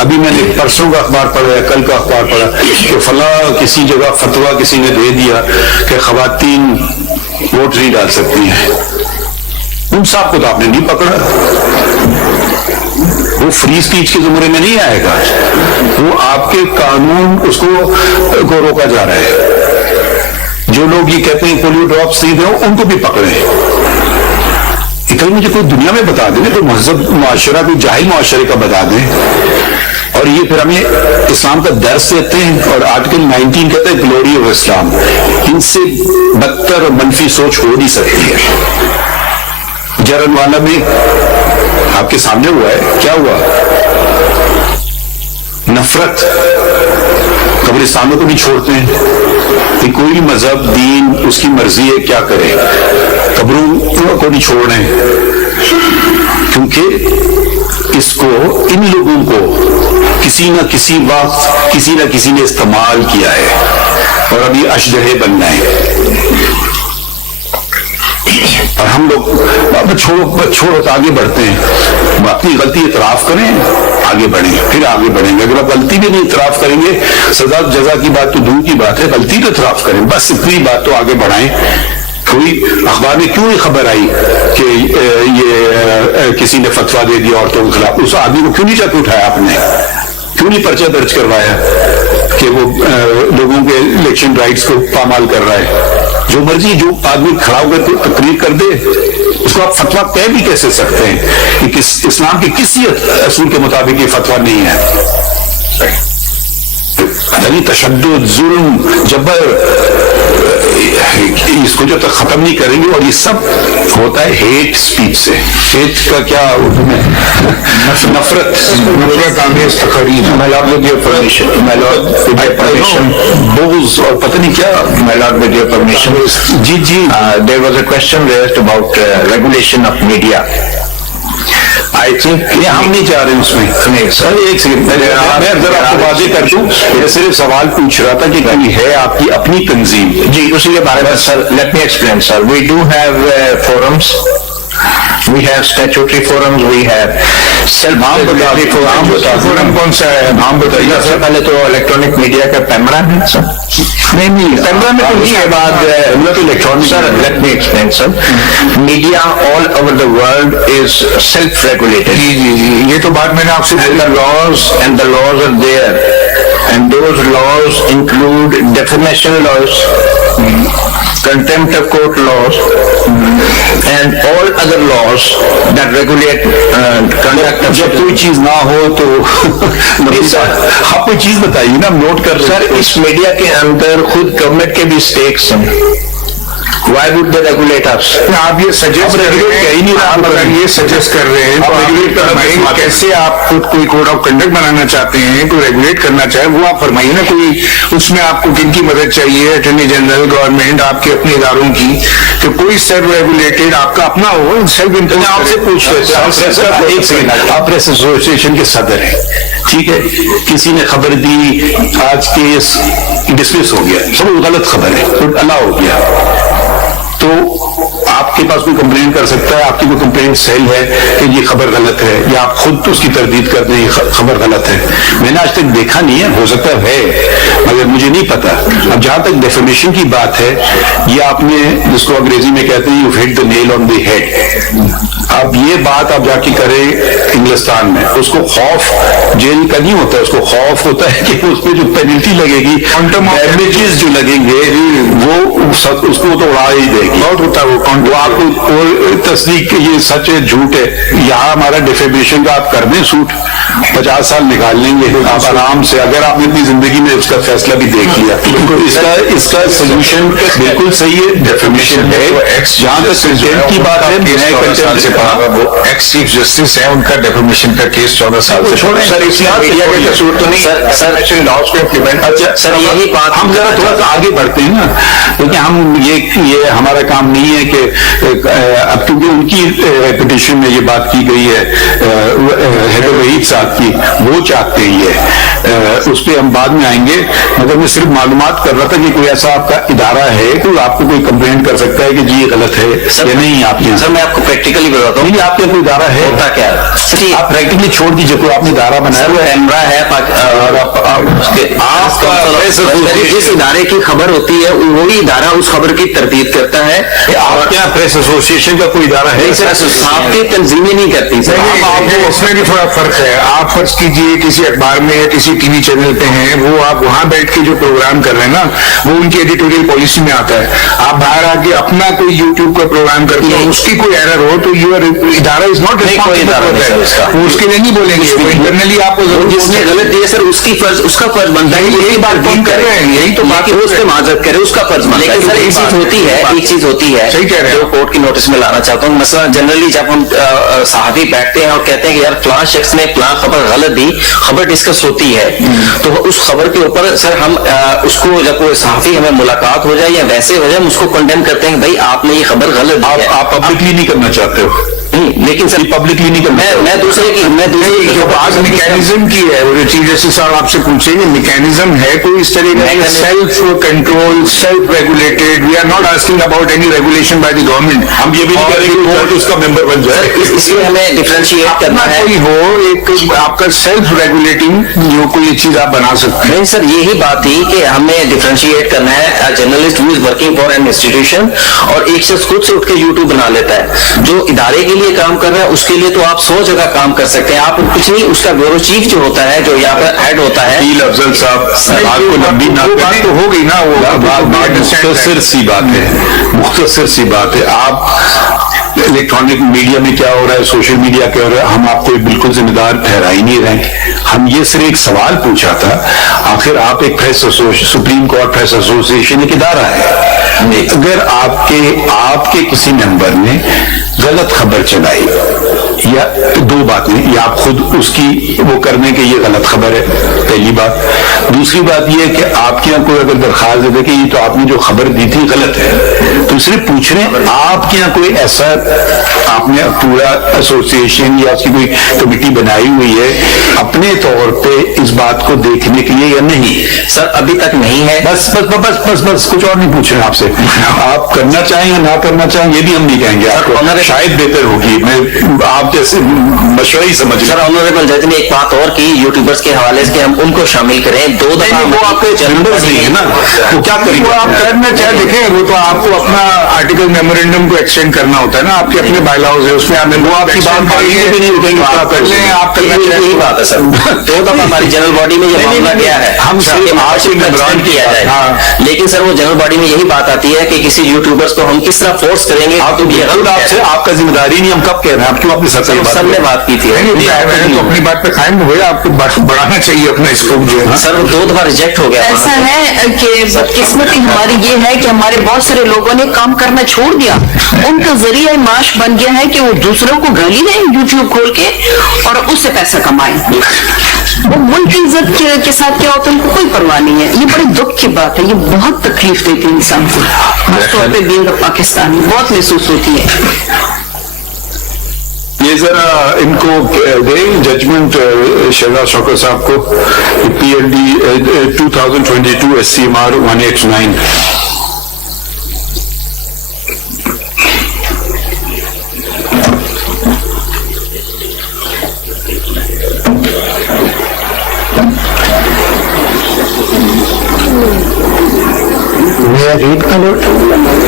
ابھی میں نے پرسوں کا اخبار پڑھا ہے, کل کا اخبار پڑھا کہ فلاں کسی جگہ فتویٰ کسی نے دے دیا کہ خواتین ووٹ نہیں ڈال سکتی ہیں. ان صاحب کو تو آپ نے نہیں پکڑا, وہ فری اسپیچ کے زمرے میں نہیں آئے گا, وہ آپ کے قانون اس کو روکا جا رہا ہے. جو لوگ یہ کہتے ہیں پولیو ڈراپس نہیں دو, ان کو بھی پکڑے. کل مجھے کوئی دنیا میں بتا دیں, کوئی مہذب معاشرہ, کوئی جاہل معاشرے کا بتا دیں. اور یہ پھر ہمیں اسلام کا درس دیتے ہیں, اور آرٹیکل 19 کہتا ہے گلوری آف اسلام. ان سے بدتر اور منفی سوچ ہو نہیں سکتی ہے. جرنوالا میں آپ کے سامنے ہوا ہے, کیا ہوا؟ نفرت. قبرستانوں کو نہیں چھوڑتے ہیں کہ کوئی بھی مذہب دین اس کی مرضی ہے کیا کرے, قبروں کو نہیں چھوڑ رہے کیونکہ اس کو ان لوگوں کو کسی نہ کسی وقت کسی نہ کسی نے استعمال کیا ہے اور ابھی اشدہے بننا ہے. اور ہم لوگ چھوڑو تو آگے بڑھتے ہیں. اپنی غلطی اعتراف کریں, آگے بڑھیں, پھر آگے بڑھیں گے. اگر آپ غلطی بھی نہیں اعتراف کریں گے, سزا جزا کی بات تو دور کی بات ہے, غلطی تو اعتراف کریں, بس اتنی بات تو آگے بڑھائیں. کوئی اخبار میں کیوں نہیں خبر آئی کہ یہ کسی نے فتویٰ دے دیا عورتوں کے خلاف؟ اس آدمی کو کیوں نہیں چک اٹھایا آپ نے؟ کیوں نہیں پرچہ درج کروایا کہ وہ لوگوں کے الیکشن رائٹس کو پامال کر رہا ہے؟ جو مرضی جو آدمی کھڑا ہو کر تقریر کر دے اس کو آپ فتویٰ کہہ بھی کیسے سکتے ہیں کہ اسلام کے کسی اصول کے مطابق یہ فتویٰ نہیں ہے؟ یعنی تشدد, ظلم, جبر, اس کو جو تک ختم نہیں کریں گے. اور یہ سب ہوتا ہے ہیٹ اسپیچ سے. ہیٹ کا کیا اردو میں نفرت آمیز تقریر, بغض اور پتہ نہیں کیا. My Lord, with your permission. G G. There was a question raised about regulation of media. I think ہم نہیں جا رہے اس میں. نہیں سر, ایک سیکنڈ, میں ذرا آپ کو واضح کر دوں, میں صرف سوال پوچھ رہا تھا کہ کوئی ہے آپ کی اپنی تنظیم؟ جی اسی کے بارے میں سر, let me explain sir. We do have forums. We have statutory forums. We have self-regulatory forums. Forum کون سا ہے, نام بتائیے. سب سے پہلے تو الیکٹرانک میڈیا کا پیمرا ہے سر. نہیں پیمرا میں تو نہیں ہے بات. Electronic. Sir let me explain sir. Media all over the world is self-regulated. جی جی جی, یہ تو بات میں نے آپ سے And the laws are there. And those laws include defamation laws, contempt of court laws, and all other laws that regulate conduct of. جب کوئی چیز نہ ہو تو آپ کوئی چیز بتائیے نا, ہم نوٹ کر رہے ہیں. سر اس میڈیا کے اندر خود گورنمنٹ کے بھی اسٹیکس ہیں. Why would they regulate us? آپ یہ سجیسٹ کر رہے ہیں, آپ اگر یہ سجیسٹ کر رہے ہیں تو ریگولیٹ کرنا, کیسے آپ خود کوئی کوڈ آف کنڈکٹ بنانا چاہتے ہیں, کوئی ریگولیٹ کرنا چاہے وہ آپ فرمائیے نا. کوئی اس میں آپ کو کن کی مدد چاہیے, اٹارنی جنرل, گورنمنٹ, آپ کے اپنے اداروں کی, کہ کوئی سیلف ریگولیٹڈ آپ کا اپنا ہو, سیلف انٹرنیٹ. آپ سے پوچھ رہے ایک سیکنڈ, آپ پریس ایسوسیشن کے صدر ہیں, ٹھیک ہے, کسی نے خبر دی, آج کیس ڈسمس ہو گیا, سب غلط خبر ہے, اللہ ہو گیا, تو آپ کے پاس کوئی کمپلین کر سکتا ہے, آپ کی کوئی کمپلین سیل ہے کہ یہ خبر غلط ہے, یا آپ خود اس کی تردید کر دیں یہ خبر غلط ہے. میں نے آج تک دیکھا نہیں ہے, ہو سکتا ہے مگر مجھے نہیں پتا. اب جہاں تک ڈیفیمیشن کی بات ہے, یہ آپ نے جس کو انگریزی میں کہتے ہیں you hit the Nile on the head. اب یہ بات آپ جا کے کریں انگلستان میں, اس کو خوف جیل کا نہیں ہوتا, اس کو خوف ہوتا ہے کہ اس پہ جو پینلٹی لگے گی, ڈیمیجز جو لگیں گے وہ اس کو تو اڑا ہی دے گی. بہت ہوتا ہے وہ آپ کو تصدیق یہ سچ ہے جھوٹ ہے. یہاں ہمارا ڈیفیمیشن کا آپ کر دیں سوٹ, 50 سال نکال لیں گے آپ آرام سے, اگر آپ نے اپنی زندگی میں اس کا فیصلہ بھی دیکھ لیا. اس کا سولوشن بالکل صحیح ہے, ڈیفیمیشن ہے. جہاں تک کنٹینٹ کی بات ہے, میں کنٹینٹ سے پڑھا, وہ ایکس چیف جسٹس ہے, ان کا ڈیفیمیشن کا کیس 14 سال سے چھوڑیں. سر اس کا قصور تو نہیں سر, یہی بات ہم ذرا تھوڑا سا آگے بڑھتے ہیں نا, کیونکہ ہم یہ ہمارا کام نہیں ہے کہ اب کیونکہ ان کی پٹیشن میں یہ بات کی گئی ہے حیدر وحید صاحب کی, وہ چاہتے ہیں یہ, اس پہ ہم بعد میں آئیں گے, مگر میں صرف معلومات کر رہا تھا کہ کوئی ایسا آپ کا ادارہ ہے کوئی آپ کو کوئی کمپلینٹ کر سکتا ہے کہ جی یہ غلط ہے یا نہیں آپ کے. سر میں آپ کو پریکٹیکلی بتاتا ہوں, آپ کا کوئی ادارہ ہے, ہوتا کیا ہے, آپ پریکٹیکلی چھوڑ دیجیے, کوئی آپ نے ادارہ بنایا ہوا ہے, کیمرہ ہے, آپ جس ادارے کی خبر ہوتی ہے وہی ادارہ اس خبر کی تردید کرتا ہے. آپ کے یہاں پریس ایسوسیشن کا کوئی ادارہ ہے؟ صحافتی تنظیمیں نہیں کرتی سر. اس میں بھی تھوڑا فرق ہے. آپ فرض کیجئے کسی اخبار میں یا کسی ٹی وی چینل پہ ہیں, وہ آپ وہاں بیٹھ کے جو پروگرام کر رہے ہیں نا وہ ان کی ایڈیٹوریل پالیسی میں آتا ہے. آپ باہر آ کے اپنا کوئی یوٹیوب کا پروگرام کرتے ہیں, اس کی کوئی ایرر ہو تو یور ادارہ از ناٹ ریسپانسبل, وہ اس کے لیے نہیں بولیں گے, انٹرنلی آپ کو جس نے غلط دیا سر اس کی فرض, اس کا فرض بنتا ہے یہی بات کر رہے ہیں, یہی تو بات اس پہ معذرت کرے, اس کا فرض بنتا ہے. لیکن سر ایک چیز ہوتی ہے, ایک چیز ہوتی ہے جو کورٹ کی نوٹس میں لانا چاہتا ہوں. مثلا جنرلی جب ہم صحافی بیٹھتے ہیں اور کہتے ہیں کہ یار فلاں شخص نے فلاں خبر غلط دی, خبر ڈسکس ہوتی ہے, تو اس خبر کے اوپر سر ہم اس کو جب کوئی صحافی ہمیں ملاقات ہو جائے یا ویسے ہو جائے ہم اس کو کنڈیم کرتے ہیں کہ بھائی آپ نے یہ خبر غلط دی ہے. آپ پبلکلی نہیں کرنا چاہتے ہو, لیکن سر پبلکلی نہیں کرنا. میں دوسرے کی جو بات میکینزم کی ہے, وہ جو چیف جسٹس صاحب آپ سے پوچھیں گے میکینزم ہے کوئی اس طرح کا self control, self regulated, we are not asking about any regulation by the government. ہم یہ بھی نہیں کہہ رہے کہ کورٹ اس کا ممبر بن جائے, اس لیے ہمیں ڈفرینشیٹ کرنا ہے. کوئی ہو ایک آپ کا سیلف ریگولیٹنگ جو کوئی چیز آپ بنا سکتے ہیں. نہیں سر یہی بات تھی کہ ہمیں ڈفرینشیٹ کرنا ہے journalist who is working for an institution, اور ایک شخص خود سے اٹھ کے یوٹیوب بنا لیتا ہے جو ادارے کے لیے کام کر رہا ہے, اس کے لیے تو آپ 100 جگہ کام کر سکتے ہیں. آپ کچھ نہیں, اس کا بیورو چیف جو ہوتا ہے جو یہاں پر ہیڈ ہوتا ہے, افضل صاحب بات کو لمبی نہ کریں, تو ہو گئی نا, وہ مختصر سی بات ہے, مختصر سی بات ہے. آپ الیکٹرانک میڈیا میں کیا ہو رہا ہے, سوشل میڈیا کیا ہو رہا ہے, ہم آپ کو بالکل ذمہ دار ٹھہرا ہی نہیں رہے. ہم یہ صرف ایک سوال پوچھا تھا, آخر آپ ایک press supreme court press association ایک ادارہ ہے, اگر آپ کے کسی ممبر نے غلط خبر چلائی, یا دو باتیں, یا آپ خود اس کی وہ کرنے کہ یہ غلط خبر ہے, پہلی بات. دوسری بات یہ ہے کہ آپ کے یہاں کوئی اگر درخواست دے کہ یہ تو آپ نے جو خبر دی تھی غلط ہے, تو صرف پوچھ رہے ہیں آپ کے یہاں کوئی ایسا آپ نے پورا ایسوسیشن یا اس کی کوئی کمیٹی بنائی ہوئی ہے اپنے طور پہ اس بات کو دیکھنے کے لیے یا نہیں؟ سر ابھی تک نہیں ہے. بس بس بس بس بس کچھ اور نہیں پوچھ رہے ہیں آپ سے. آپ کرنا چاہیں یا نہ کرنا چاہیں یہ بھی ہم نہیں کہیں گے آپ کو, شاید بہتر ہوگی, میں آپ جیسے مشورہ ہی سمجھ. سر آنریبل جج نے ایک بات اور کی یوٹیوبرز کے حوالے سے کہ ہم ان کو شامل کریں. 2 دفعہ وہ آپ کے ممبرز نہیں ہے نا, وہ کیا کریں گے, آپ کرنا چاہے دیکھیں, وہ تو آپ کو اپنا آرٹیکل میمورینڈم کو ایکسٹینڈ کرنا ہوتا ہے نا, آپ کے اپنے بائی لاؤز ہے, اس میں وہ آپ کی بات بھی نہیں اٹھیں گے, کر لیں آپ کرنا چاہیں. یہی بات ہے سر, 2 دفعہ ہماری جنرل باڈی میں یہ معاملہ کیا ہے, ہم کیا جائے, لیکن سر وہ جنرل باڈی میں یہی بات آتی ہے کہ کسی یوٹیوبرز کو ہم کس طرح فورس کریں گے. آپ کا ذمہ داری نہیں, ہم کب کہہ رہے ہیں, آپ کیوں اپنے سب نے بات کی تھی, تو اپنی بات پہ قائم ہوئے, آپ کو بڑھانا چاہیے اپنا اسکوپ جو ہے. سر وہ 2 دفعہ ریجیکٹ ہو گیا. ایسا ہے کہ بدقسمتی ہماری یہ ہے کہ ہمارے بہت سارے لوگوں نے کام کرنا چھوڑ دیا, ان کا ذریعہ معاش بن گیا ہے کہ وہ دوسروں کو گالی دیں یوٹیوب کھول کے اور اس سے پیسہ کمائیں. وہ ملک کی عزت کے ساتھ کیا ہوتا ہے ان کو کوئی پرواہ نہیں ہے. یہ بڑی دکھ کی بات ہے, یہ بہت تکلیف دیتی ہے انسان کو, خاص طور پہ بینگ پاکستانی بہت محسوس ہوتی ہے. یہ ذرا ان کو دیں ججمنٹ شہزاد شوکت صاحب کو, پی ایل ڈی 2022 SCMR 189.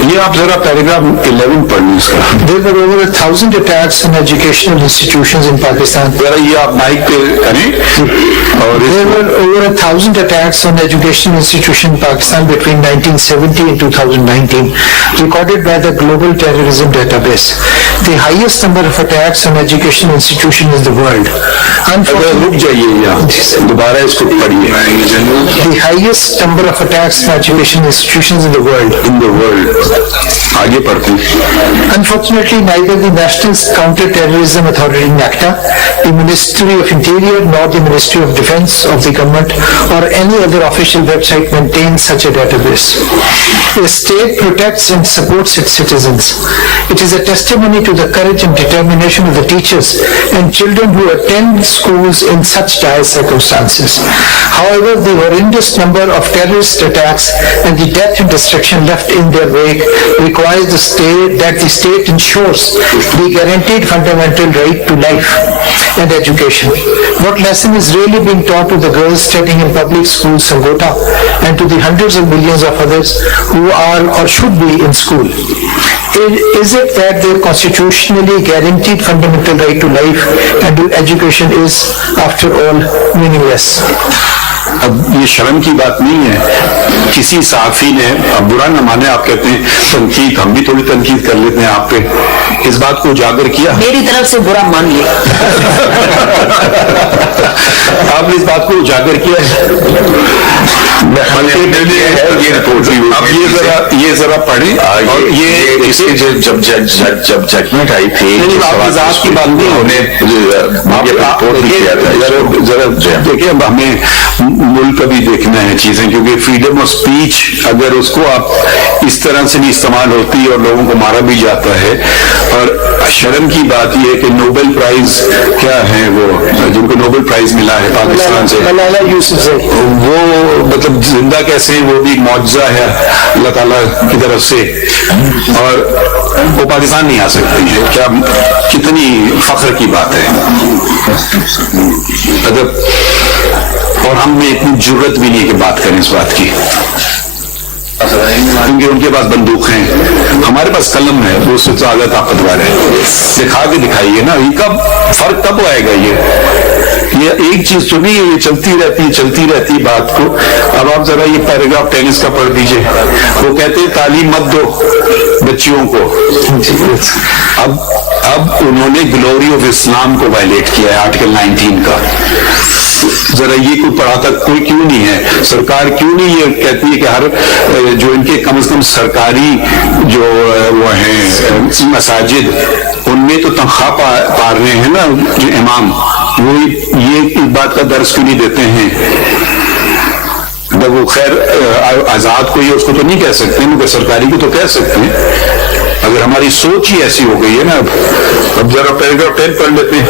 یہ آپ ذرا پیراگراف 11 پڑھیں اس کا. There were over 1,000 attacks on educational institutions in Pakistan. ذرا یہ آپ مائک پہ کریں. There were over 1,000 attacks on educational institutions in Pakistan between 1970 and 2019, recorded by the Global Terrorism Database. The highest number of attacks on educational institutions in the world. رک جائیے یہاں دوبارہ اس کو پڑھیے. The highest number of attacks on educational institutions in the world. آگے پڑھتے ہیں. Unfortunately, neither the National Counter-Terrorism Authority NACTA, the Ministry of Interior, nor the Ministry of Defense of the government or any other official website maintains such a database. The state protects and supports its citizens. It is a testimony to the courage and determination of the teachers and children who attend schools in such dire circumstances. However, the horrendous number of terrorist attacks and the death and destruction left in their wake requires that the state ensures the guaranteed fundamental right to life and education. What lesson is really being taught to the girls studying in public schools in Gota and to the hundreds of millions of others who are or should be in school? Is it that their constitutionally guaranteed fundamental right to life and to education is, after all, meaningless? اب یہ شرم کی بات نہیں ہے. کسی صحافی نے, اب برا نہ مانے, آپ کہتے ہیں تنقید, ہم بھی تھوڑی تنقید کر لیتے ہیں آپ پہ, اس بات کو اجاگر کیا, میری طرف سے برا مان لیا. آپ نے اس بات کو اجاگر کیا ہے. اب یہ ذرا پڑھیں, اور یہ جب ججمنٹ آئی تھی آپ کی بات نہیں, دیکھیں اب ہمیں ملک کا بھی دیکھنا ہے چیزیں, کیونکہ فریڈم آف اسپیچ اگر اس کو آپ اس طرح سے بھی استعمال ہوتی اور لوگوں کو مارا بھی جاتا ہے. اور شرم کی بات یہ ہے کہ نوبل پرائز کیا ہے وہ جن کو نوبل پرائز ملا ہے پاکستان سے, وہ مطلب زندہ کیسے ہیں, وہ بھی ایک معجزہ ہے اللہ تعالیٰ کی طرف سے, اور وہ پاکستان نہیں آ سکتے. کیا کتنی فخر کی بات ہے. اور ہم میں اتنی جرت بھی نہیں کہ بات کریں اس بات کی, کیونکہ ان کے پاس بندوق ہیں, ہمارے پاس قلم ہے, وہ اس سے زیادہ طاقتور ہے. دکھا کے دکھائیے نا, یہ کب فرق کب آئے گا. یہ ایک چیز تو نہیں ہے, یہ چلتی رہتی بات کو. اب آپ ذرا یہ پیراگراف ٹینس کا پڑھ دیجئے, وہ کہتے ہیں تعلیم مت دو بچیوں کو. اب انہوں نے گلوری آف اسلام کو وائلیٹ کیا ہے, آرٹیکل 19 کا. ذرا یہ کوئی پڑھاتا کوئی کیوں نہیں ہے, سرکار کیوں نہیں یہ کہتی ہے کہ ہر جو ان کے کم از کم سرکاری جو وہ ہیں مساجد, ان میں تو تنخواہ پا رہے ہیں نا جو امام, وہ یہ بات کا درس کیوں نہیں دیتے ہیں. وہ خیر آزاد کو یہ اس کو تو نہیں کہہ سکتے, مگر سرکاری کو تو کہہ سکتے ہیں, اگر ہماری سوچ ہی ایسی ہو گئی ہے نا. اب ذرا پیراگراف 10 پڑھ لیتے ہیں.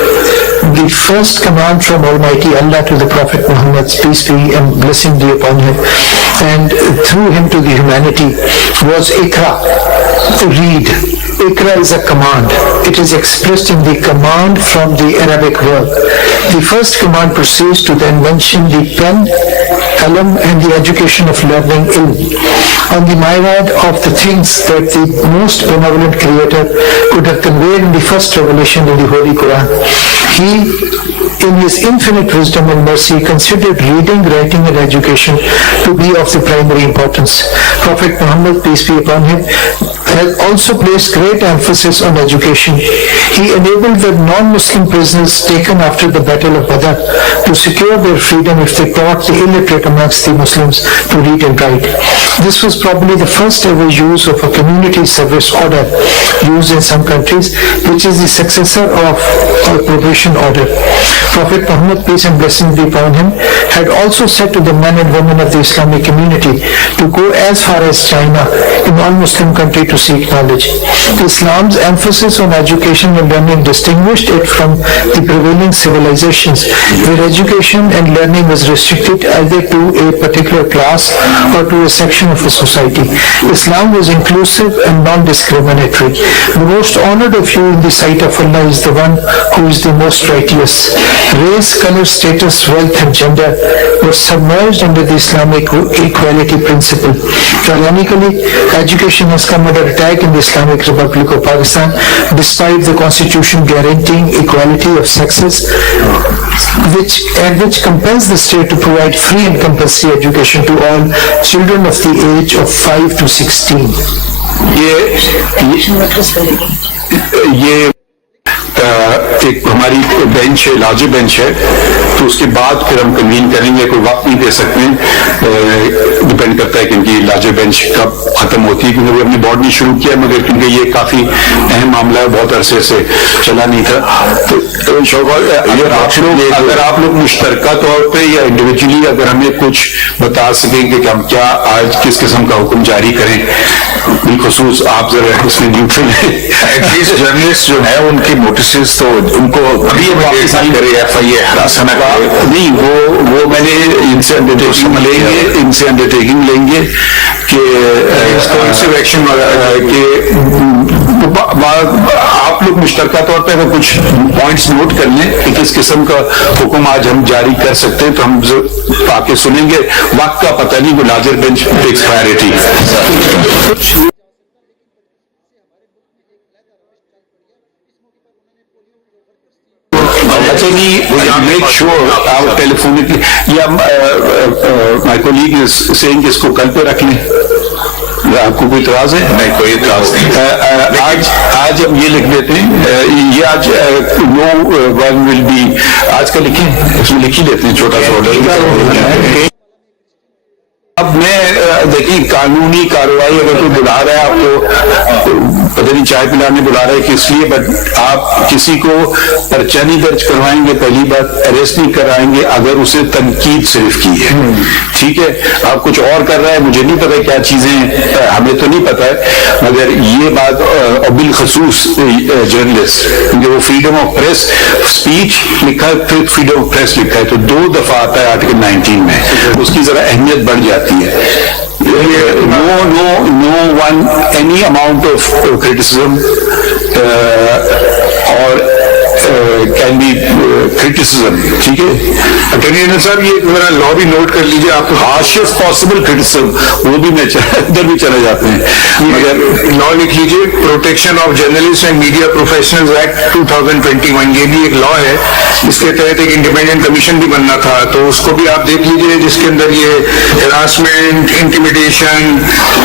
The first command from Almighty Allah to the Prophet Muhammad, peace be and blessing be upon him, and through him to the humanity, was Iqra, read. Iqra is a command. It is expressed in the command from the Arabic verb. The first command proceeds to then mention the pen, qalam, and the education of learning ilm. On the myriad of the things that the most benevolent Creator could have conveyed in the first revelation in the Holy Quran, He, in His infinite wisdom and mercy, considered reading, writing, and education to be of the primary importance. Prophet Muhammad, peace be upon him, has also placed great emphasis on education. He enabled the non-Muslim prisoners taken after the Battle of Badr to secure their freedom if they taught the illiterate amongst the Muslims to read and write. This was probably the first ever use of a community service order used in some countries, which is the successor of our probation order. Prophet Muhammad, peace and blessings be upon him, had also said to the men and women of the Islamic community to go as far as China, a non-Muslim country, to seek knowledge. Islam's emphasis on education and learning distinguished it from the prevailing civilizations, where education and learning was restricted either to a particular class or to a section of a society. Islam was inclusive and non-discriminatory. The most honored of you in the sight of Allah is the one who is the most righteous. Race, color, status, wealth, and gender were submerged under the Islamic equality principle. Ironically, education has come under attack in the Islamic Republic of Pakistan, despite the constitution guaranteeing equality of sexes, which compels the state to provide free and compulsory education to all children of the age of 5 to 16. ایک ہماری bench ہے, larger bench ہے, تو اس کے بعد پھر ہم convene کریں گے. کوئی وقت نہیں دے سکتے, ڈپینڈ کرتا ہے کہ ان کی لارجر بینچ کب ختم ہوتی ہے, کیونکہ وہ اپنے بورڈ نہیں شروع کیا, مگر کیونکہ یہ کافی اہم معاملہ ہے, بہت عرصے سے چلا نہیں تھا. تو اگر آپ لوگ مشترکہ طور پہ یا انڈیویجولی اگر ہمیں کچھ بتا سکیں کہ ہم کیا آج کس قسم کا حکم جاری کریں, بالخصوص آپ ذرا اس میں نیوٹرل ہیں. ایٹ لیسٹ جرنلسٹ جو ہے ان کی نوٹسز تو ان کو ابھی واپس نہیں کرے, ایف آئی اے ہراساں نہ کرے. نہیں, وہ میں نے ان سے انڈرٹیکنگ لیں گے کہ ایکشن آپ لوگ مشترکہ طور پہ اگر کچھ پوائنٹس نوٹ کر لیں کہ کس قسم کا حکم آج ہم جاری کر سکتے ہیں, تو ہم آ کے سنیں گے. وقت کا پتہ نہیں, وہ لارجر بینچ ٹیکس پرائیورٹی. اچھا جی, میک شیور آپ ٹیلیفونکلی یا مائی کولیگ از سیئنگ کہ اس کو کل پہ رکھ لیں. آپ کو کوئی اعتراض ہے؟ نہیں, کوئی اعتراض نہیں. آج ہم یہ لکھ دیتے ہیں, یہ آج نو ون ول بی, آج کا لکھیں, اس میں لکھ ہی لیتے ہیں چھوٹا سا آرڈر. اب میں دیکھیے قانونی کارروائی اگر کوئی بلا رہا ہے آپ کو, پتہ نہیں چائے پلانے بلا رہا ہے کس لیے, بٹ آپ کسی کو پرچہ نہیں درج کروائیں گے, پہلی بات اریسٹ نہیں کرائیں گے اگر اسے تنقید صرف کی ہے. ٹھیک ہے, آپ کچھ اور کر رہا ہے, مجھے نہیں پتا کیا چیزیں, ہمیں تو نہیں پتا ہے, مگر یہ بات بالخصوص جرنلسٹ, کیونکہ وہ فریڈم آف پریس اسپیچ لکھا ہے, پھر فریڈم آف پریس لکھا ہے, تو 2 دفعہ آتا ہے آرٹیکل 19 میں, اس کی ذرا اہمیت بڑھ جاتی ہے. No one, any amount of criticism or can be criticism. ٹھیک ہے اٹارنی جنرل صاحب, یہ میرا لا بھی نوٹ کر لیجیے آپ. harshest possible criticism, وہ بھی میں ادھر بھی چلے جاتے ہیں, مگر لا لکھ لیجیے, protection of journalist and media professionals act 2021, یہ بھی ایک لا ہے, اس کے تحت ایک انڈیپینڈنٹ کمیشن بھی بننا تھا, تو اس کو بھی آپ دیکھ لیجیے, جس کے اندر یہ ہراسمنٹ, انٹیمیڈیشن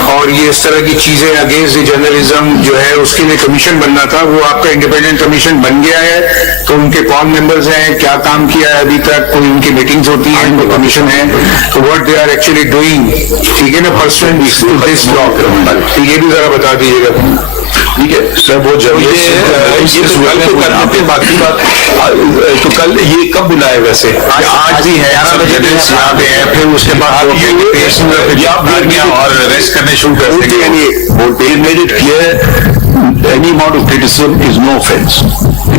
اور یہ اس طرح کی چیزیں اگینسٹ جرنلزم جو ہے, اس کے لیے کمیشن بننا تھا. وہ آپ کا انڈیپینڈنٹ کمیشن بن گیا ہے, تو ان کے کون ممبرز ہیں, کیا کام کیا ہے ابھی تک, کوئی ان کی میٹنگز ہوتی ہیں, کوئی کمیشن ہے, تو what they are actually doing. ٹھیک ہے نا, پرسنٹ دس لا, یہ بھی ذرا بتا دیجیے گا. ٹھیک ہے سر, وہ کل کو کر دیتے ہیں. باقی بات تو کل یہ کب بلائے ویسے؟ آج بھی ہے, 11 بجے یہاں پہ ہے, پھر اس کے بعد اور ریسٹ کرنے شروع کر دیں گے. made it clear any amount of criticism is no offense.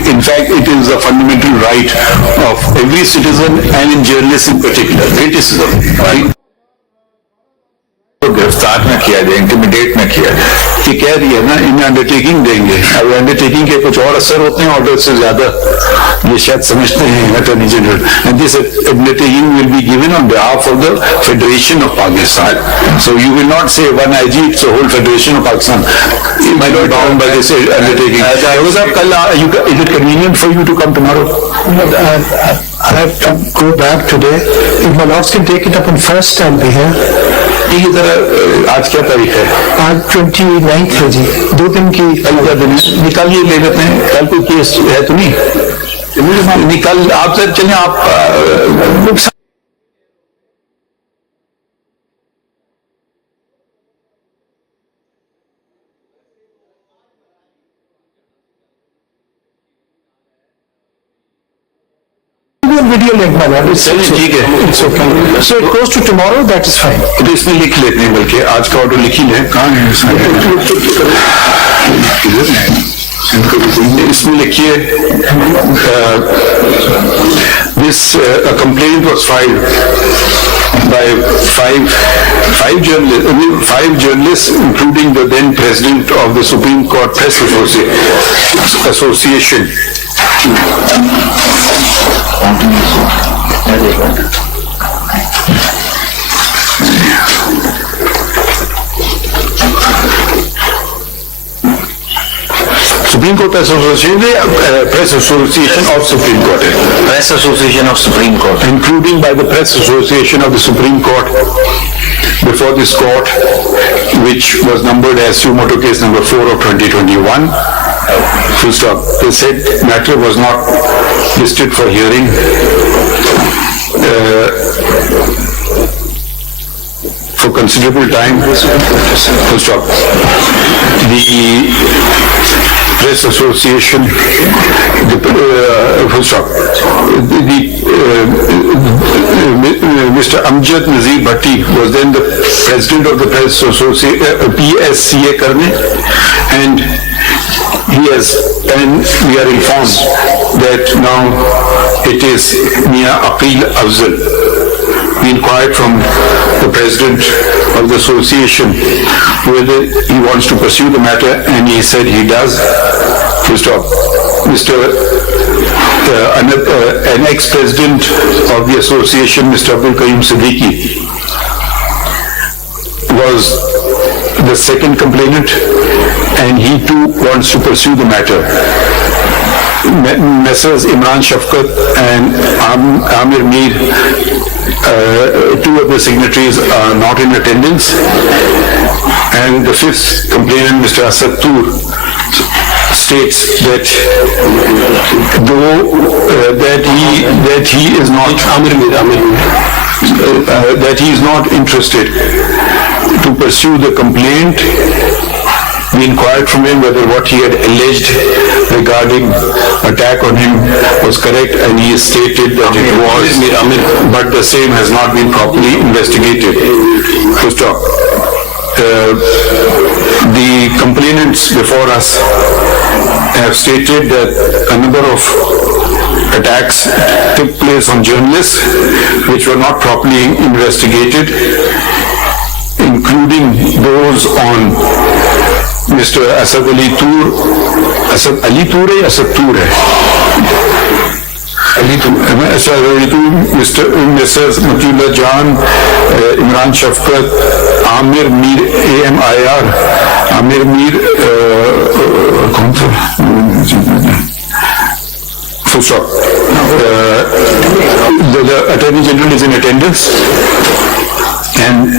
In fact, it is a fundamental right of every citizen and in journalists in particular. Criticism, right? گرفتار نہ کیا جائے, انٹیمیڈیٹ نہ کیا جائے. یہ کہہ دیا نا, انہیں انڈرٹیکنگ دیں گے, اب انڈرٹیکنگ کے کچھ اور اثر ہوتے ہیں آرڈر سے زیادہ, یہ شاید سمجھتے ہیں attorney general. And this undertaking will be given on behalf of the federation of Pakistan. So you will not say one I G, it's whole federation of Pakistan bound by this undertaking. کل is it convenient for you to come tomorrow? I have to go back today. If my lords can take it up on 1st, I'll be here. یہ ذرا آج کیا تاریخ ہے؟ آج 29 ہے جی, 2 دن کی. کل کیا دن ہے؟ نکال یہ لے لیتے ہیں, کل کوئی کیس ہے تو نہیں؟ نکال آپ سر چلیں, آپ video link my lord. ٹھیک ہے, It's okay. So it goes to tomorrow, that is fine. تو اس میں لکھ لیتے ہیں, بلکہ آج کا آرڈر لکھ ہی لیں. کہاں ہے اس میں لکھیے, this complaint was filed by five journalists, including the then president of the Supreme Court Press Association. Supreme Court Press Association, Press Association of Supreme Court, Press Association of Supreme Court, including by the Press Association of the Supreme Court before this court, which was numbered as suo motu case number 4 of 2021. Full stop. They said matter was not listed for hearing. For considerable time. Full stop. The Press Association, full stop. Mr. Amjad Nazir Bhatti was then the president of the Press Association, PSCA Karne, and we are informed that now it is Mia Aqil Afzal. We inquired from the president of the association whether he wants to pursue the matter, and he said he does. Full stop. An ex-president of the association, Mr. Abdul Qayyum Siddiqui, was the second complainant, and he too wants to pursue the matter. Messrs. Imran Shafqat and Amir Mir, two of the signatories are not in attendance, and the fifth complainant, Mr. Asad Tur, states that he is not that he is not interested to pursue the complaint. We inquired from him whether what he had alleged regarding attack on him was correct, and he stated that it was, but the same has not been properly investigated. Full stop. The complainants before us have stated that a number of attacks took place on journalists which were not properly investigated, including those on Mr. Asad Ali Tur, Asad Ali Tur hai, Asad Tur hai. Asad Ali Tur, Mrs. Matullah Jan, Imran Shafqat, Amir Mir, AMIR, Amir Mir, full stop. The Attorney General is in attendance and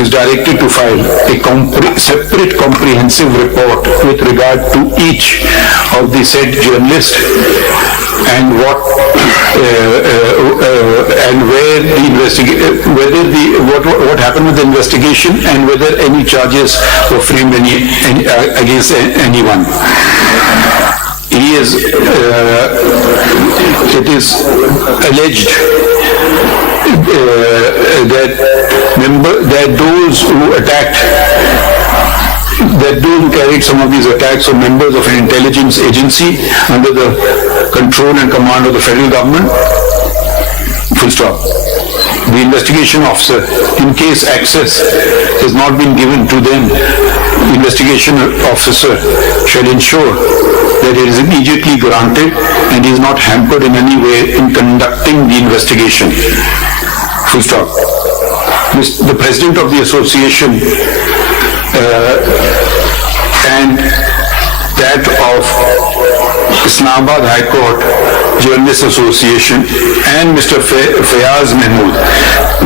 is directed to file a separate comprehensive report with regard to each of the said journalists and what and where the what happened with the investigation and whether any charges were framed against anyone. It is alleged that those who attacked, that those who carried some of these attacks were members of an intelligence agency under the control and command of the federal government. Full stop. The investigation officer, in case access has not been given to them, the investigation officer shall ensure that it is immediately granted and is not hampered in any way in conducting the investigation. Full stop. The president of the association and that of Islamabad High Court Journalist Association and Mr. Faez Mahmood,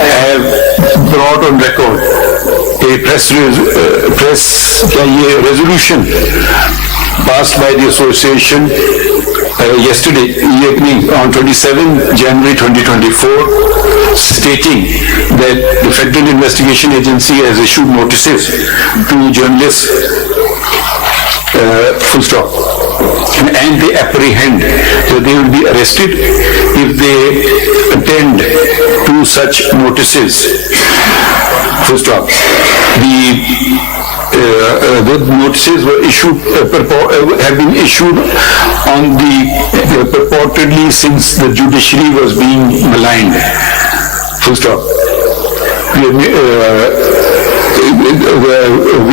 have brought on record a resolution passed by the association yesterday, on 27 January 2024, stating that the Federal Investigation Agency has issued notices to journalists, full stop, and they apprehend that they will be arrested if they attend to such notices, full stop. The notices were issued, have been issued on the purportedly since the judiciary was being maligned. Full stop. We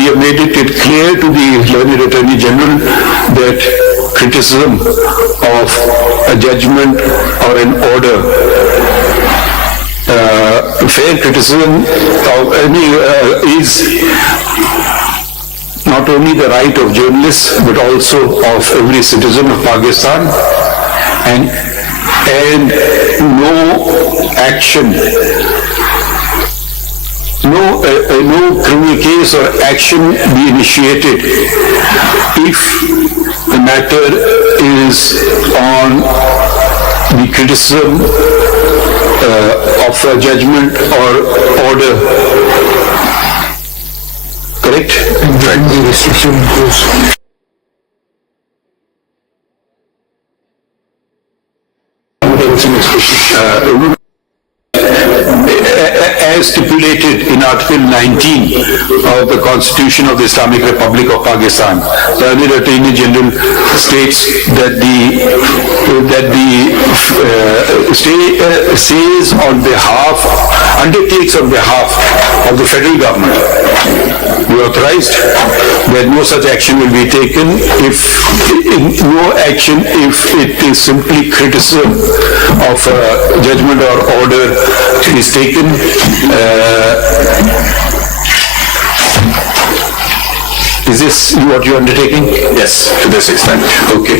have made it clear to the learned Attorney General that criticism of a judgment or an order, fair criticism of any is not only the right of journalists but also of every citizen of Pakistan, and no action no criminal case or action be initiated if the matter is on the criticism of a judgment or order. Correct? Right. The restriction includes. As stipulated in Article 19 of the Constitution of the Islamic Republic of Pakistan, the Honorable Attorney General states that undertakes on behalf of the federal government. We authorized that no such action will be taken if it is simply criticism of a judgment or order is taken. Is this what you are undertaking? Yes, to this extent. Okay.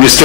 Mr.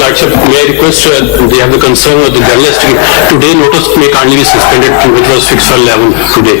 Lordship, may I request they have the concern of the journalist today notice may kindly be suspended which was fixed for 11 today.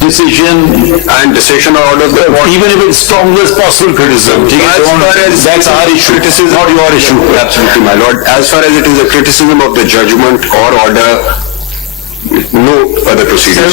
decision and decision or order of the court, even if it's strongest possible criticism, that's our issue, criticism, not your issue. Absolutely, my lord. As far as it is a criticism of the judgment or order, no other procedures.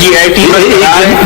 GIT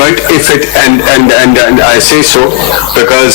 but if it and I say so because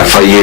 FIA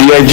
DIG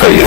FIA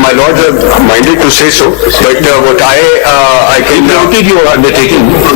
my lord minded to say so, but what I can you are undertaking.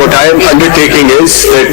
what I am undertaking is that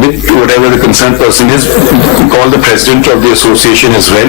with whatever the concerned person is, call the president of the association as well.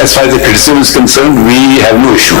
as far as the criticism is concerned, we have no issue.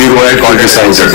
the royal criticize it.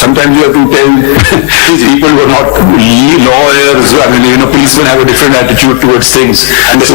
sometimes you have to tell people who are not lawyers, I mean, you know, policemen have a different attitude towards things. So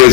days,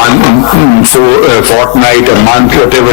1 fortnight, a month, whatever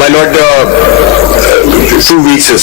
my lord 2 weeks is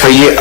FIA